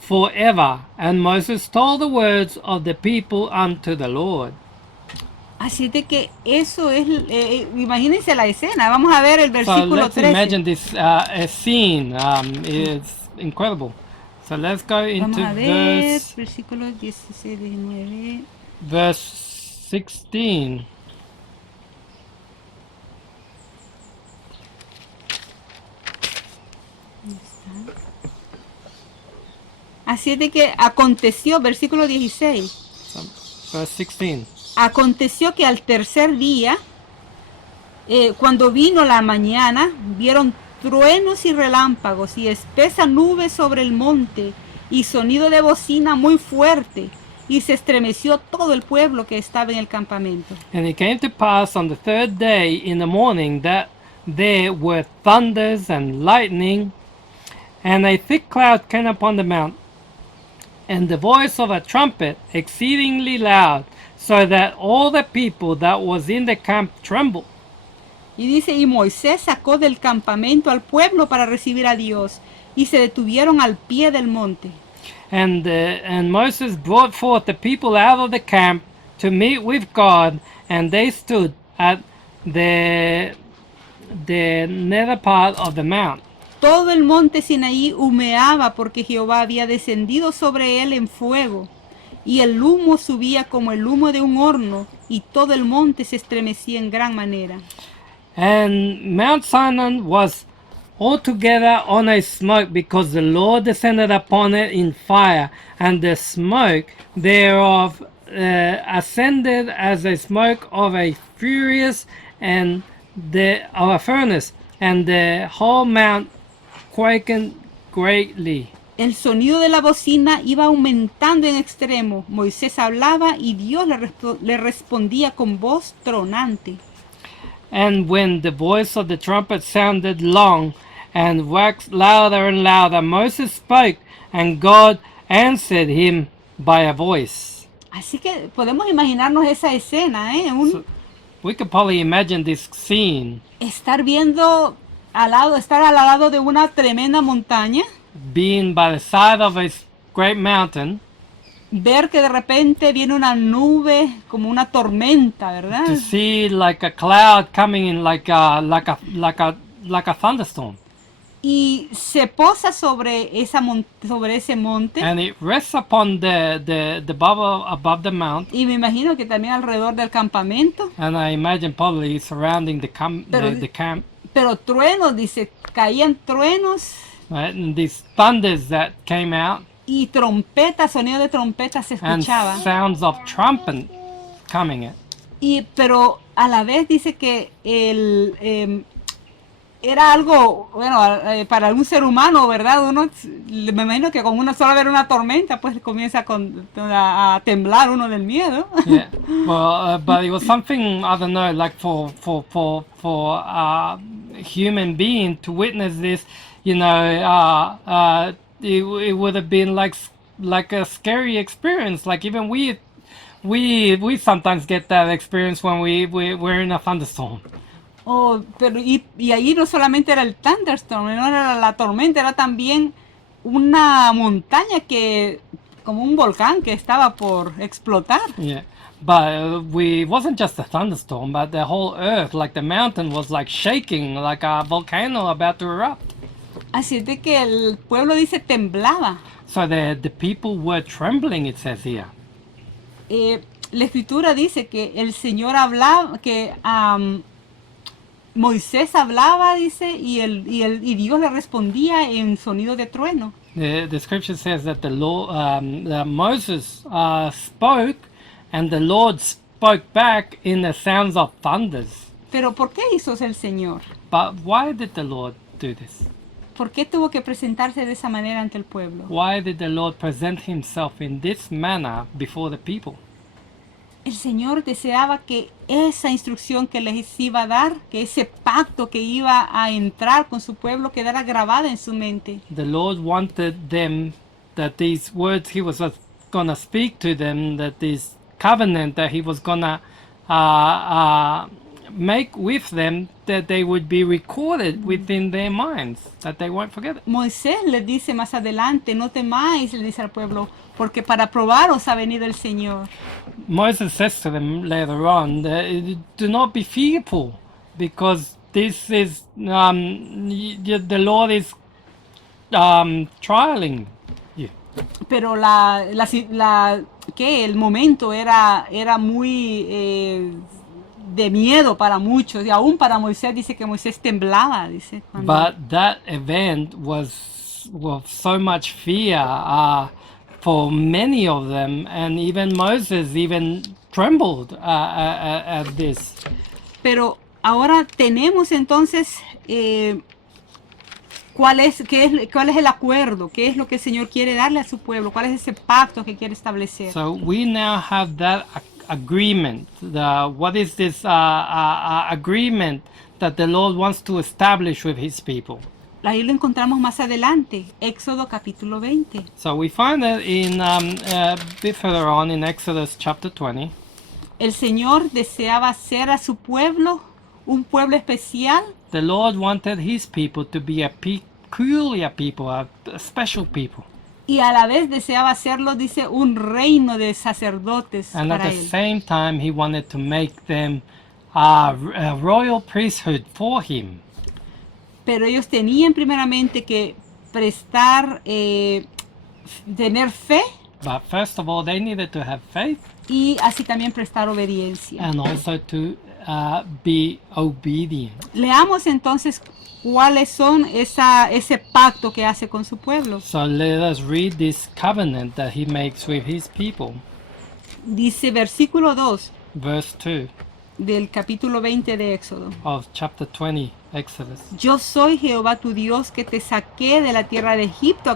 forever. And Moses told the words of the people unto the Lord. Así de que eso es, imagínense la escena. Vamos a ver el So versículo let's 13. imagine this scene. It's incredible. So let's go Vamos into a ver, verse versículos 16, 19. 16. Así es de que aconteció, versículo 16. So, verse 16. Aconteció que al tercer día, cuando vino la mañana, vieron truenos y relámpagos y espesa nube sobre el monte y sonido de bocina muy fuerte, y se estremeció todo el pueblo que estaba en el campamento. And it came to pass on the third day in the morning that there were thunders and lightning, and a thick cloud came upon the mount, and the voice of a trumpet exceedingly loud, so that all the people that was in the camp trembled. Y dice, y Moisés sacó del campamento al pueblo para recibir a Dios, y se detuvieron al pie del monte. And Moses brought forth the people out of the camp to meet with God, and they stood at the nether part of the mount. Todo el monte Sinaí humeaba porque Jehová había descendido sobre él en fuego, y el humo subía como el humo de un horno, y todo el monte se estremecía en gran manera. And Mount Sinai was altogether on a smoke, because the Lord descended upon it in fire, and the smoke thereof ascended as a smoke of a furious and of a furnace, and the whole mount quakened greatly. El sonido de la bocina iba aumentando en extremo. Moisés hablaba y Dios le respondía con voz tronante. And when the voice of the trumpet sounded long and waxed louder and louder, Moses spoke, and God answered him by a voice. Así que podemos imaginarnos esa escena, So we could probably imagine this scene, estar viendo estar al lado de una tremenda montaña, being by the side of a great mountain, ver que de repente viene una nube como una tormenta, ¿verdad? to see like a cloud coming in like a thunderstorm, Y se posa sobre sobre ese monte. and it rests upon the bubble above the mount, Y me imagino que también alrededor del campamento. and I imagine probably surrounding the camp. Pero truenos, dice, caían truenos Right? And these thunders that came out, y trompetas, sonido de trompetas se and escuchaba. sounds of trumpet coming in. Pero a la vez dice que era algo, bueno, para un ser humano, ¿verdad? Uno, me imagino que con solo ver una tormenta, pues comienza a temblar uno del miedo. Yeah. Well, but it was something, I don't know, like for a human being to witness this, you know, it would have been like a scary experience. Like even we sometimes get that experience when we're in a thunderstorm. Pero ahí no solamente era el thunderstorm, no era la tormenta, era también una montaña como un volcán que estaba por explotar. Yeah, but it wasn't just a thunderstorm, but the whole earth, like the mountain, was like shaking, like a volcano about to erupt. Así de que el pueblo dice temblaba. So the people were trembling, it says here. La escritura dice que el Señor hablaba, que Moisés hablaba, dice, y Dios le respondía en sonido de trueno. The scripture says that the Lord, that Moses spoke, And the Lord spoke back in the sounds of thunders. Pero ¿por qué hizo el Señor? But why did the Lord do this? ¿Por qué tuvo que presentarse de esa manera ante el pueblo? Why did the Lord present himself in this manner before the people? El Señor deseaba que esa instrucción que les iba a dar, que ese pacto que iba a entrar con su pueblo quedara grabada en su mente. The Lord wanted them, that these words he was going to speak to them, that this covenant that he was going to make with them, that they would be recorded within their minds, that they won't forget it. Moisés les dice más adelante, no temáis, le dice al pueblo, porque para probaros ha venido el Señor. Moses says to them later on, do not be fearful, because this is, the Lord is trialing you. Pero el momento era muy de miedo para muchos, y aún para Moisés dice que Moisés temblaba, dice. But that event was so much fear for many of them, and even Moses even trembled at this. Pero ahora tenemos entonces cuál es el acuerdo, qué es lo que el Señor quiere darle a su pueblo, cuál es ese pacto que quiere establecer. So we now have that agreement. What is this agreement that the Lord wants to establish with his people? Ahí lo encontramos más adelante, Éxodo capítulo 20. So we find it in a bit further on in Exodus chapter 20. El Señor deseaba hacer a su pueblo un pueblo especial. The Lord wanted his people to be a peculiar people, a special people. Y a la vez deseaba hacerlo, dice, un reino de sacerdotes And at para the él. same time, he wanted to make them a royal priesthood for him. Pero ellos tenían primeramente que prestar, tener fe But first of all, they needed to have faith y así también prestar obediencia. and also to be obedient. Leamos entonces cuáles son ese pacto que hace con su pueblo. So let us read this covenant that he makes with his people. Dice versículo 2 Verse 2 del capítulo 20 de Éxodo. of chapter 20, Exodus. Yo soy Jehová tu Dios que te saqué de la tierra de Egipto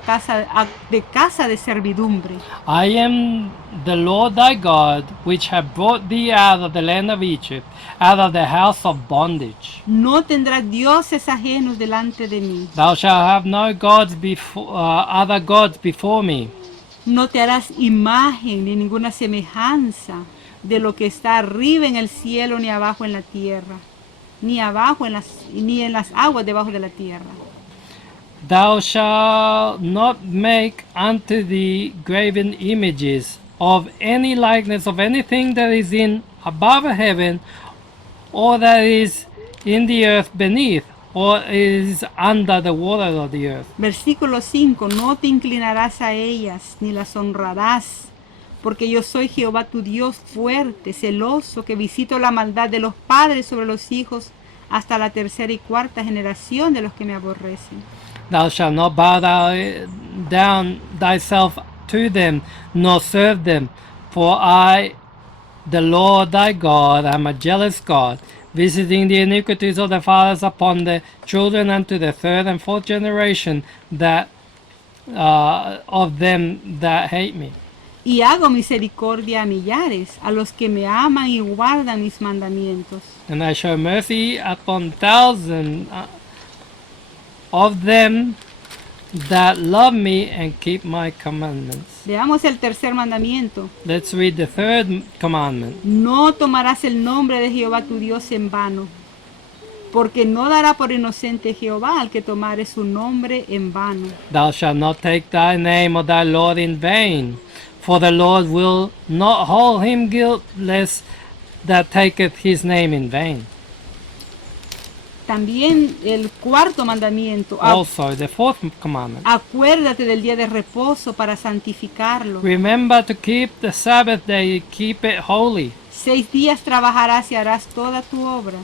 de casa de servidumbre. I am the Lord thy God, which have brought thee out of the land of Egypt, out of the house of bondage. No tendrás dioses ajenos delante de mí. Thou shalt have no gods other gods before me. No te harás imagen ni ninguna semejanza de lo que está arriba en el cielo ni abajo en la tierra, ni en las aguas debajo de la tierra. Thou shalt not make unto thee graven images of any likeness of anything that is in above heaven, or that is in the earth beneath, or is under the water of the earth. Versículo 5, no te inclinarás a ellas, ni las honrarás, porque yo soy Jehová tu Dios fuerte, celoso, que visito la maldad de los padres sobre los hijos hasta la tercera y cuarta generación de los que me aborrecen. Thou shalt not bow down thyself to them, nor serve them, for I, the Lord thy God, am a jealous God, visiting the iniquities of the fathers upon the children unto the third and fourth generation of them that hate me. Y hago misericordia a millares, a los que me aman y guardan mis mandamientos. And I show mercy upon thousands of them that love me and keep my commandments. Veamos el tercer mandamiento. Let's read the third commandment. No tomarás el nombre de Jehová tu Dios en vano, porque no dará por inocente Jehová al que tomare su nombre en vano. Thou shalt not take thy name of thy Lord in vain, for the Lord will not hold him guiltless that taketh his name in vain. También el cuarto mandamiento. Also, the fourth commandment. Acuérdate del día de reposo para santificarlo. Remember to keep the Sabbath day, keep it holy. 6 días trabajarás y harás toda tu obra.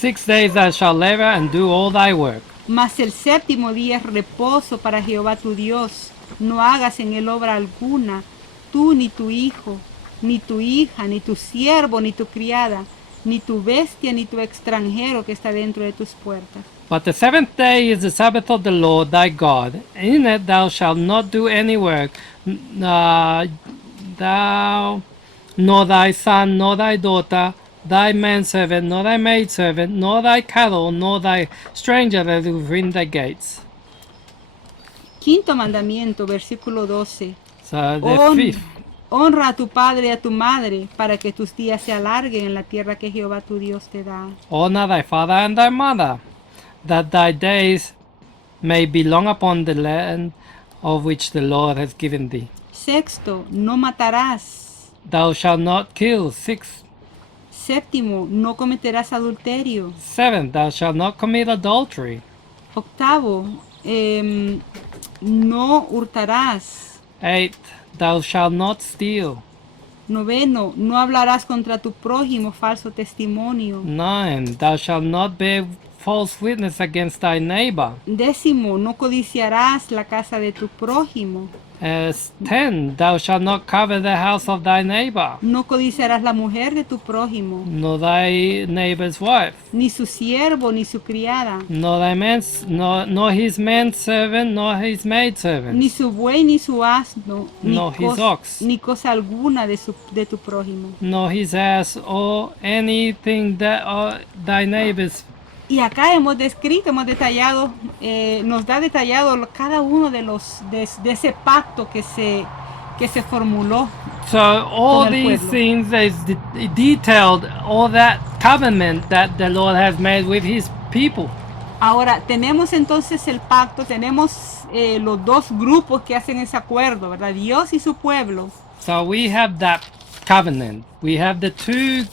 6 days thou shalt labor and do all thy work. Mas el séptimo día es reposo para Jehová tu Dios. No hagas en él obra alguna, tú, ni tu hijo, ni tu hija, ni tu siervo, ni tu criada, ni tu bestia, ni tu extranjero que está dentro de tus puertas. But the seventh day is the Sabbath of the Lord thy God. In it thou shalt not do any work, thou, nor thy son, nor thy daughter, thy manservant, nor thy maidservant, nor thy cattle, nor thy stranger that is within thy gates. Quinto mandamiento, versículo 12. So the Hon- fifth. honra a tu padre y a tu madre para que tus días se alarguen en la tierra que Jehová tu Dios te da. Honor thy father and thy mother, that thy days may be long upon the land of which the Lord has given thee. Sexto, no matarás. Thou shalt not kill. Sixth. Séptimo, no cometerás adulterio. Seventh, thou shalt not commit adultery. Octavo, no hurtarás. Eighth, thou shalt not steal. Noveno, no hablarás contra tu prójimo falso testimonio. Nine, thou shalt not bear false witness against thy neighbor. Décimo, no codiciarás la casa de tu prójimo. 10, thou shalt not covet the house of thy neighbor, No codiciarás la mujer de tu prójimo, nor thy neighbor's wife, ni su siervo, ni su criada, nor thy nor his manservant, nor his ni maidservant, su buey, ni su asno, No, his ox. ni cosa alguna de tu prójimo. nor his ass, or anything that thy neighbor's. Y acá hemos descrito, hemos detallado, nos da detallado cada uno de ese pacto que se formuló. So all Con el these pueblo. things is detailed, all that covenant that the Lord has made with his people. Ahora, tenemos entonces el pacto, tenemos los dos grupos que hacen ese acuerdo, ¿verdad? Dios y su pueblo. So we have that covenant. We have the two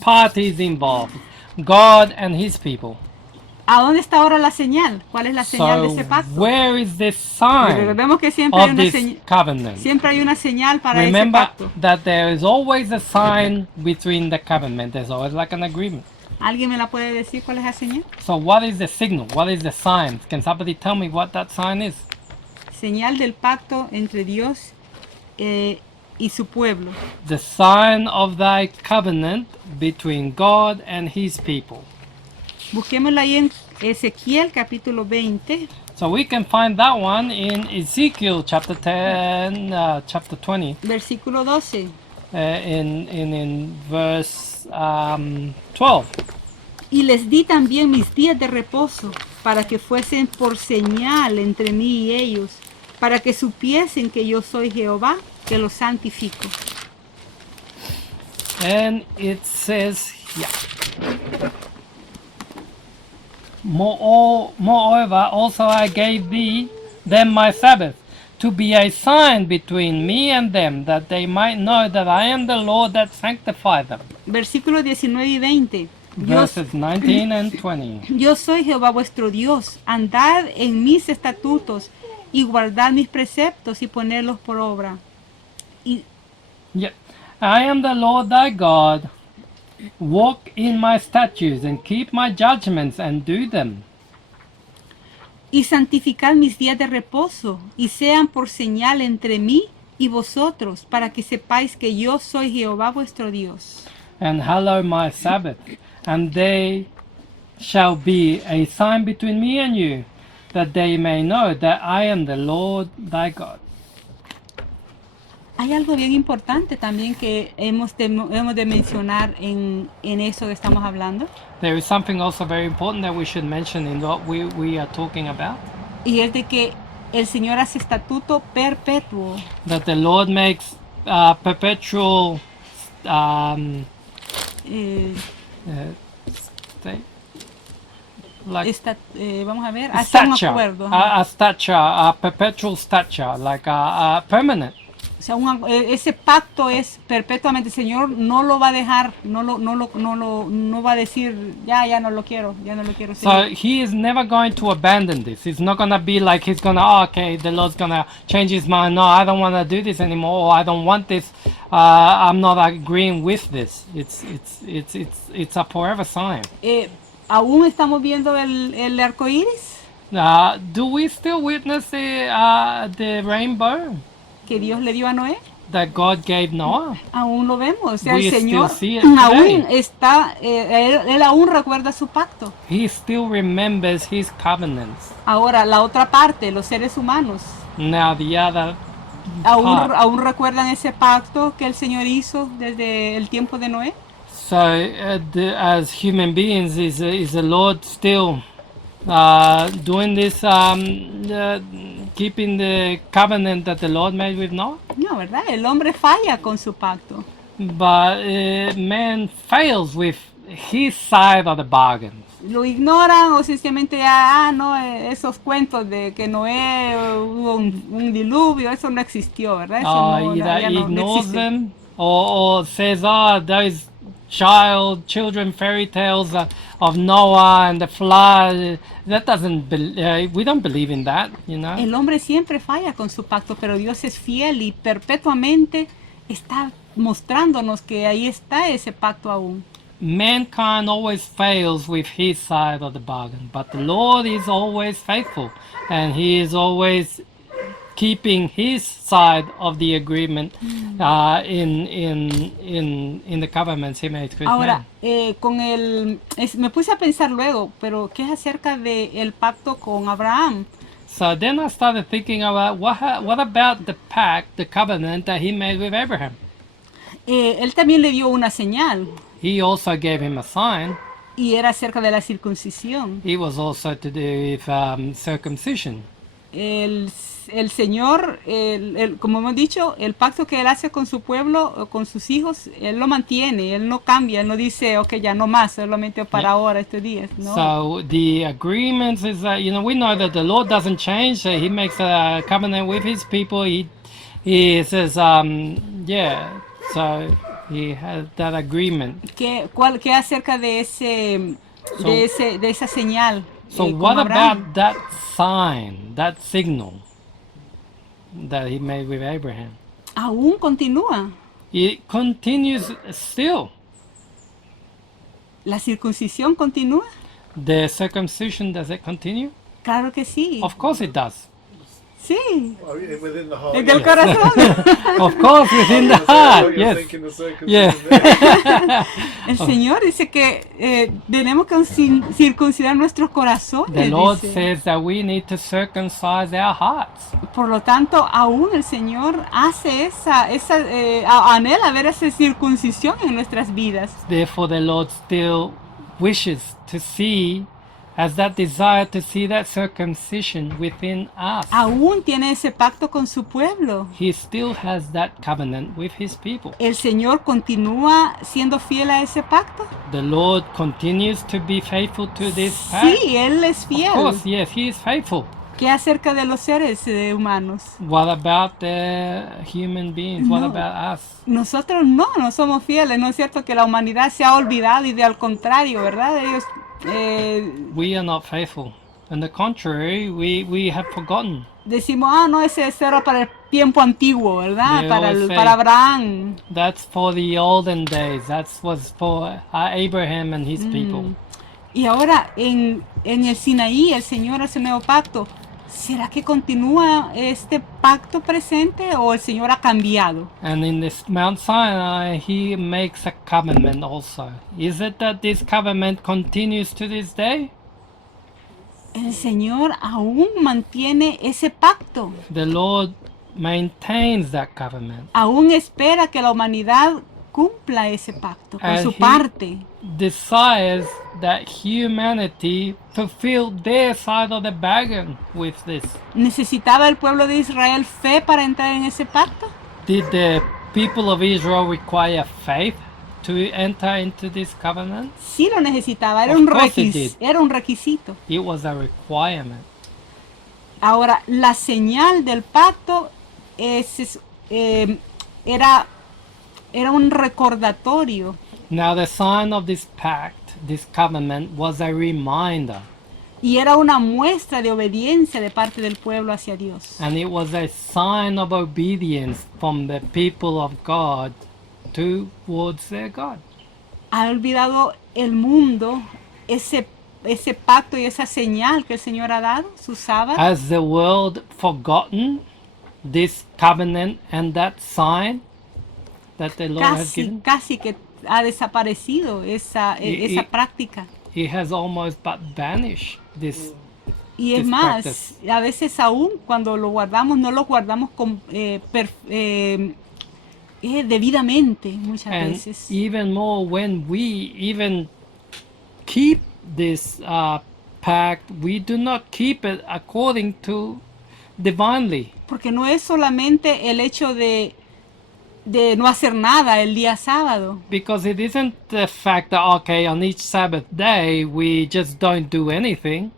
parties involved, God and his people. ¿A dónde está ahora la señal? ¿Cuál es la señal de So ese pacto? where is the sign Recordemos que siempre hay of una this covenant? siempre hay una señal para ese Remember pacto. that there is always a sign between the covenant. There's always like an agreement. ¿Alguien me la puede decir cuál es la señal? So what is the signal? What is the sign? Can somebody tell me what that sign is? Señal del pacto entre Dios y su pueblo. The sign of thy covenant between God and his people. Busquémosla ahí en Ezequiel capítulo 20, So we can find that one in Ezekiel chapter 10, chapter 20, versículo 12. in verse 12. Y les di también mis días de reposo para que fuesen por señal entre mí y ellos, para que supiesen que yo soy Jehová, que los santifico. And it says here, moreover, also I gave them my Sabbath, to be a sign between me and them, that they might know that I am the Lord that sanctify them. Versículos 19 y 20. Dios, Verses 19 and 20. yo soy Jehová vuestro Dios, andad en mis estatutos y guardad mis preceptos y ponerlos por obra. Y Yeah. I am the Lord thy God. Walk in my statutes and keep my judgments and do them. y santificad mis días de reposo, y sean por señal entre mí y vosotros, para que sepáis que yo soy Jehová vuestro Dios. And hallow my Sabbath, and they shall be a sign between me and you, that they may know that I am the Lord thy God. Hay algo bien importante también que hemos de mencionar en eso que estamos hablando, There is something also very important that we should mention in what we are talking about, y es de que el Señor hace estatuto perpetuo. that the Lord makes perpetual Eh, state, like vamos a ver, hace un stature, acuerdo. a stature, a perpetual stature, like a permanent. O sea, ese pacto es perpetuamente. El Señor no lo va a dejar, no va a decir, ya no lo quiero, So Señor. he is never going to abandon this. It's not going to be like he's going to, oh, okay, the Lord's going to change his mind. No, I don't want to do this anymore, or I don't want this. I'm not agreeing with this. It's a forever sign. ¿Aún estamos viendo el arco iris Do we still witness the rainbow que Dios le dio a Noé? that God gave Noah. Aún lo vemos. O sea, We el Señor still see it today. aún está, él aún recuerda su pacto. He still remembers his covenants. Ahora, la otra parte, los seres humanos, Now the other ¿aún, part. aún recuerdan ese pacto que el Señor hizo desde el tiempo de Noé? So as human beings, is the Lord still doing this, keeping the covenant that the Lord made with Noah? No, ¿verdad? El hombre falla con su pacto. But man fails with his side of the bargain. Lo ignoran o sencillamente ya, no, esos cuentos de que Noé hubo un diluvio, eso no existió, ¿verdad? Eso no, Either ya no ignores existe. them or says, those children fairy tales of Noah and the flood. That doesn't. We don't believe in that, you know. El hombre siempre falla con su pacto, pero Dios es fiel y perpetuamente está mostrándonos que ahí está ese pacto aún. Mankind always fails with his side of the bargain, but the Lord is always faithful, and He is always keeping His side of the agreement in the covenants He made with Ahora, man. me puse a pensar luego, pero ¿qué es acerca del pacto con Abraham? So then I started thinking about what about the pact, the covenant that He made with Abraham. Él también le dio una señal He also gave him a sign. y era acerca de la circuncisión. It was also to do with circumcision. El Señor, como hemos dicho, el pacto que Él hace con su pueblo, con sus hijos, Él lo mantiene, Él no cambia, Él no dice, ok, ya no más, solamente para Yeah. ahora, estos días. No. So the agreements is that, we know that the Lord doesn't change. He makes a covenant with His people. He says, so He has that agreement. ¿Qué acerca de esa señal? So con what Abraham? about that sign, that signal that He made with Abraham? Aún continúa. It continues still. ¿La circuncisión continúa? The circumcision, does it continue? Claro que sí. Of course it does. Sí. Within the heart. En el yes. corazón. Of course, within the I thought heart, you were yes. thinking the circumcision Yeah. there. El Señor dice que tenemos que circuncidar nuestros corazones. The Lord dice. says that we need to circumcise our hearts. Por lo tanto, aún el Señor hace anhela ver esa circuncisión en nuestras vidas. Therefore, the Lord still wishes to see, has that desire to see that circumcision within us. Aún tiene ese pacto con su pueblo. He still has that covenant with His people. El Señor continúa siendo fiel a ese pacto. The Lord continues to be faithful to this pact. Sí, Él es fiel. Of course, yes, He is faithful. ¿Qué acerca de los seres humanos? What about the human beings? What No. about us? Nosotros no somos fieles. No es cierto que la humanidad se ha olvidado y de al contrario, ¿verdad? Ellos We are not faithful. On the contrary, we have forgotten. decimos, no, ese era para el tiempo antiguo, ¿verdad? They Para, always say- para Abraham. That's for the olden days. That was for Abraham and his people. Y ahora en el Sinaí el Señor hace un nuevo pacto. ¿Será que continúa este pacto presente o el Señor ha cambiado? And in this Mount Sinai, He makes a covenant also. Is it that this covenant continues to this day? El Señor aún mantiene ese pacto. The Lord maintains that covenant. Aún espera que la humanidad cumpla ese pacto con And su he- parte. Desires that humanity fulfill their side of the bargain with this. ¿Necesitaba el pueblo de Israel fe para entrar en ese pacto? Did the people of Israel require faith to enter into this covenant? Sí lo necesitaba, era Of un, course it did. era un requisito. It was a requirement. Ahora, la señal del pacto era un recordatorio. Now the sign of this pact, this covenant, was a reminder, Y era una muestra de obediencia de parte del pueblo hacia Dios. and it was a sign of obedience from the people of God towards their God. Ha olvidado el mundo ese pacto y esa señal que el Señor ha dado, su sábado. Has the world forgotten this covenant and that sign that the Lord has given? Casi que ha desaparecido esa Y- práctica. It has almost but vanished. This Y es this más, practice. a veces aún cuando lo guardamos, no lo guardamos debidamente muchas And veces. even more when we even keep this pact, we do not keep it according to divinely. Porque no es solamente el hecho de no hacer nada el día sábado. Because it isn't the fact that, okay, on each Sabbath day we just don't do anything.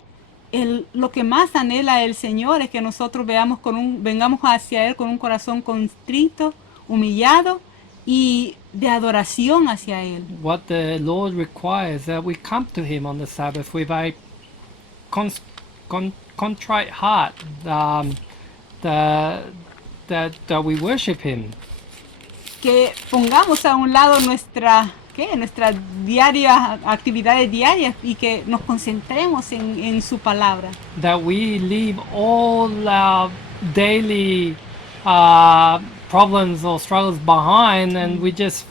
Lo que más anhela el Señor es que nosotros vengamos hacia Él con un corazón constrito, humillado y de adoración hacia Él. What the Lord requires that we come to Him on the Sabbath with a contrite heart, that we worship Him. Que pongamos a un lado nuestras actividades diarias y que nos concentremos en su palabra. That we leave all our daily problems or struggles behind and we just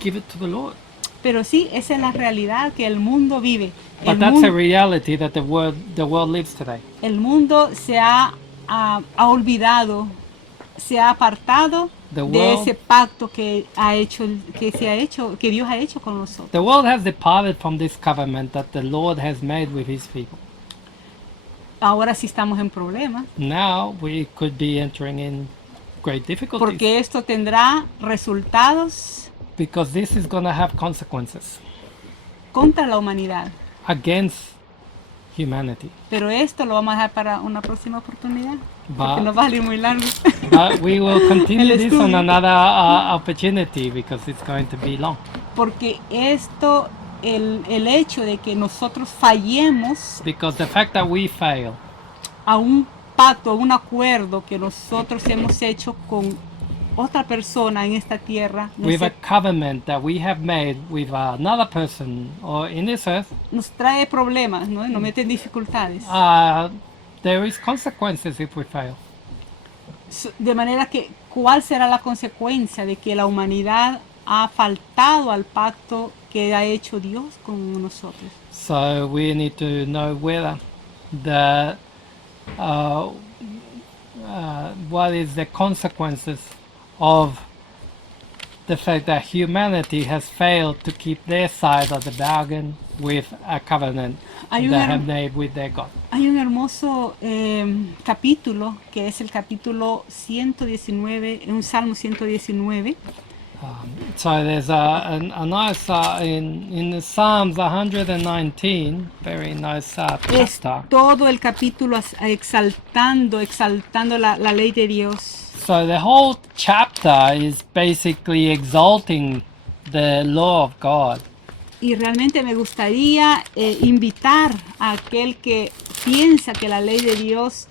give it to the Lord. Pero sí, esa es la realidad que el mundo vive. But that's a reality that the world lives today. El mundo se ha olvidado, se ha apartado The de world- ese pacto que Dios ha hecho con nosotros. The world has departed from this covenant that the Lord has made with His people. Ahora sí estamos en problemas, Now we could be entering in great difficulties porque esto tendrá resultados because this is going to have consequences contra la humanidad. against humanity. Pero esto lo vamos a dejar para una próxima oportunidad, porque But, nos va a salir muy largo. but we will continue El this on estudio. another opportunity because it's going to be long. Porque esto, el hecho de que nosotros fallemos Because the fact that we fail a un pacto, a un acuerdo que nosotros hemos hecho con otra persona en esta tierra, with a covenant that we have made with another person or in this earth, nos trae problemas, ¿no? Y nos mete en dificultades. there is consequences if we fail. De manera que, ¿cuál será la consecuencia de que la humanidad ha faltado al pacto que ha hecho Dios con nosotros? So we need to know whether what is the consequences of the fact that humanity has failed to keep their side of the bargain with a covenant Hay un they her- have made with their God. Hay un hermoso capítulo, que es el capítulo 119, un Salmo 119, So there's a nice in the Psalms 119, very nice es chapter. todo el capítulo exaltando la ley de Dios. So the whole chapter is basically exalting the law of God. Y realmente me gustaría invitar a aquel que piensa que la ley de Dios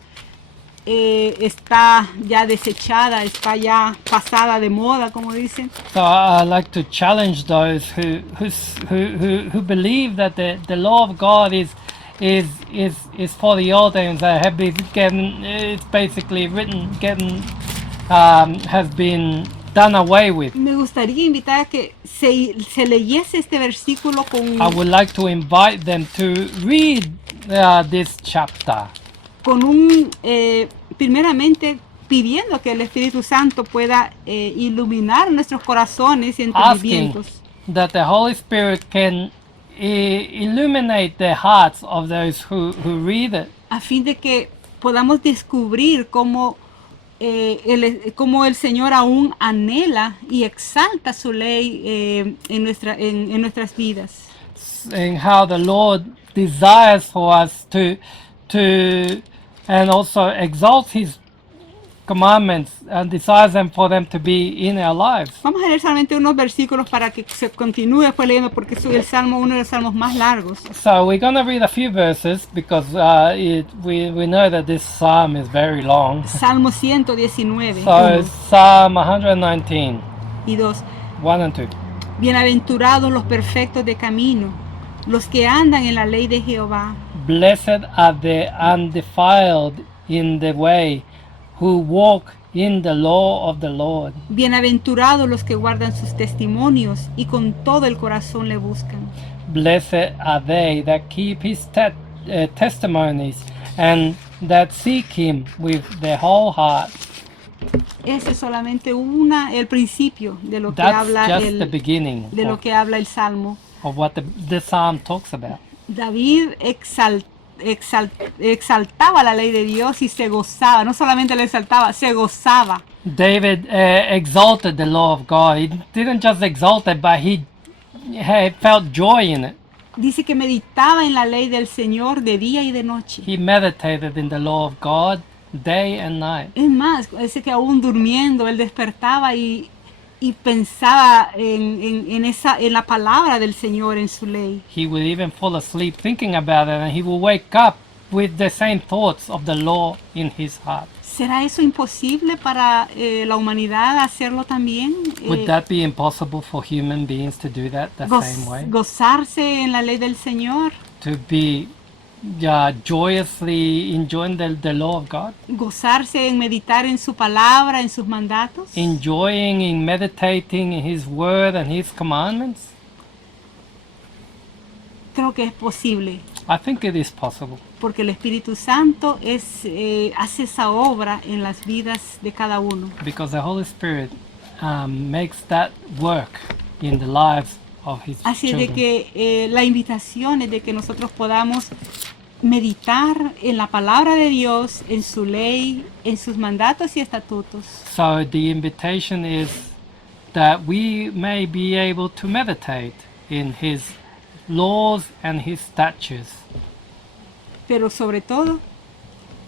está ya desechada, está ya pasada de moda, como dicen. So I like to challenge those who believe that the law of God is for the old times that have been getting, it's basically written, has been done away with. Me gustaría invitar a que se leyese este versículo I would like to invite them to read this chapter. con primeramente pidiendo que el Espíritu Santo pueda iluminar nuestros corazones y Asking entendimientos, that the Holy Spirit can illuminate the hearts of those who read it, a fin de que podamos descubrir cómo el Señor aún anhela y exalta su ley en nuestras vidas. and how the Lord desires for us to and also exalts His commandments and desires them for them to be in our lives. Vamos a leer solamente unos versículos para que se continúe después leyendo, porque es el salmo, uno de los salmos más largos. So we're going to read a few verses because we know that this psalm is very long. Salmo 119, So 1 Psalm 119, y 2. 1 and 2. Bienaventurados los perfectos de camino, los que andan en la ley de Jehová. Blessed are the undefiled in the way, who walk in the law of the Lord. Bienaventurados los que guardan sus testimonios y con todo el corazón le buscan. Blessed are they that keep his testimonies and that seek him with their whole heart. Ese es solamente el principio de lo que That's habla just the beginning de lo que habla el Salmo. of what the psalm talks about. David exaltaba la ley de Dios y se gozaba, no solamente la exaltaba, se gozaba. David exalted the law of God. He didn't just exalt it, but he felt joy in it. Dice que meditaba en la ley del Señor de día y de noche. He meditated in the law of God day and night. Es más, dice que aún durmiendo, él despertaba y pensaba en la palabra del Señor, en su ley. He would even fall asleep thinking about it, and he would wake up with the same thoughts of the law in his heart. ¿Será eso imposible para la humanidad hacerlo también? Would that be impossible for human beings to do that the same way? Gozarse en la ley del Señor, To be joyously enjoying the law of God? gozarse en meditar en su palabra, en sus mandatos. Enjoying in meditating in his word and his commandments? Creo que es posible, I think it is possible porque el Espíritu Santo hace esa obra en las vidas de cada uno. because the Holy Spirit makes that work in the lives of his Así de children. que la invitación es de que nosotros podamos meditar en la palabra de Dios, en su ley, en sus mandatos y estatutos. So the invitation is that we may be able to meditate in his laws and his statutes, Pero sobre todo,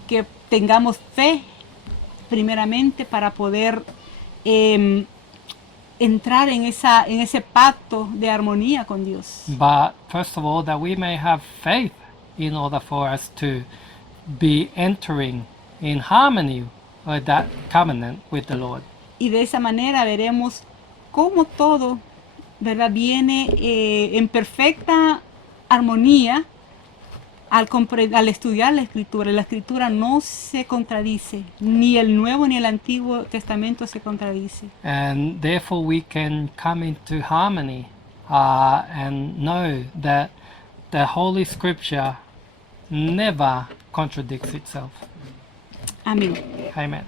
que tengamos fe, primeramente, para poder entrar en ese pacto de armonía con Dios. but first of all that we may have faith in order for us to be entering in harmony with that covenant with the Lord. Y de esa manera veremos cómo todo, ¿verdad?, viene en perfecta armonía al estudiar la Escritura. La Escritura no se contradice, ni el Nuevo ni el Antiguo Testamento se contradice. And therefore we can come into harmony and know that the Holy Scripture never contradicts itself. Amén. Amen.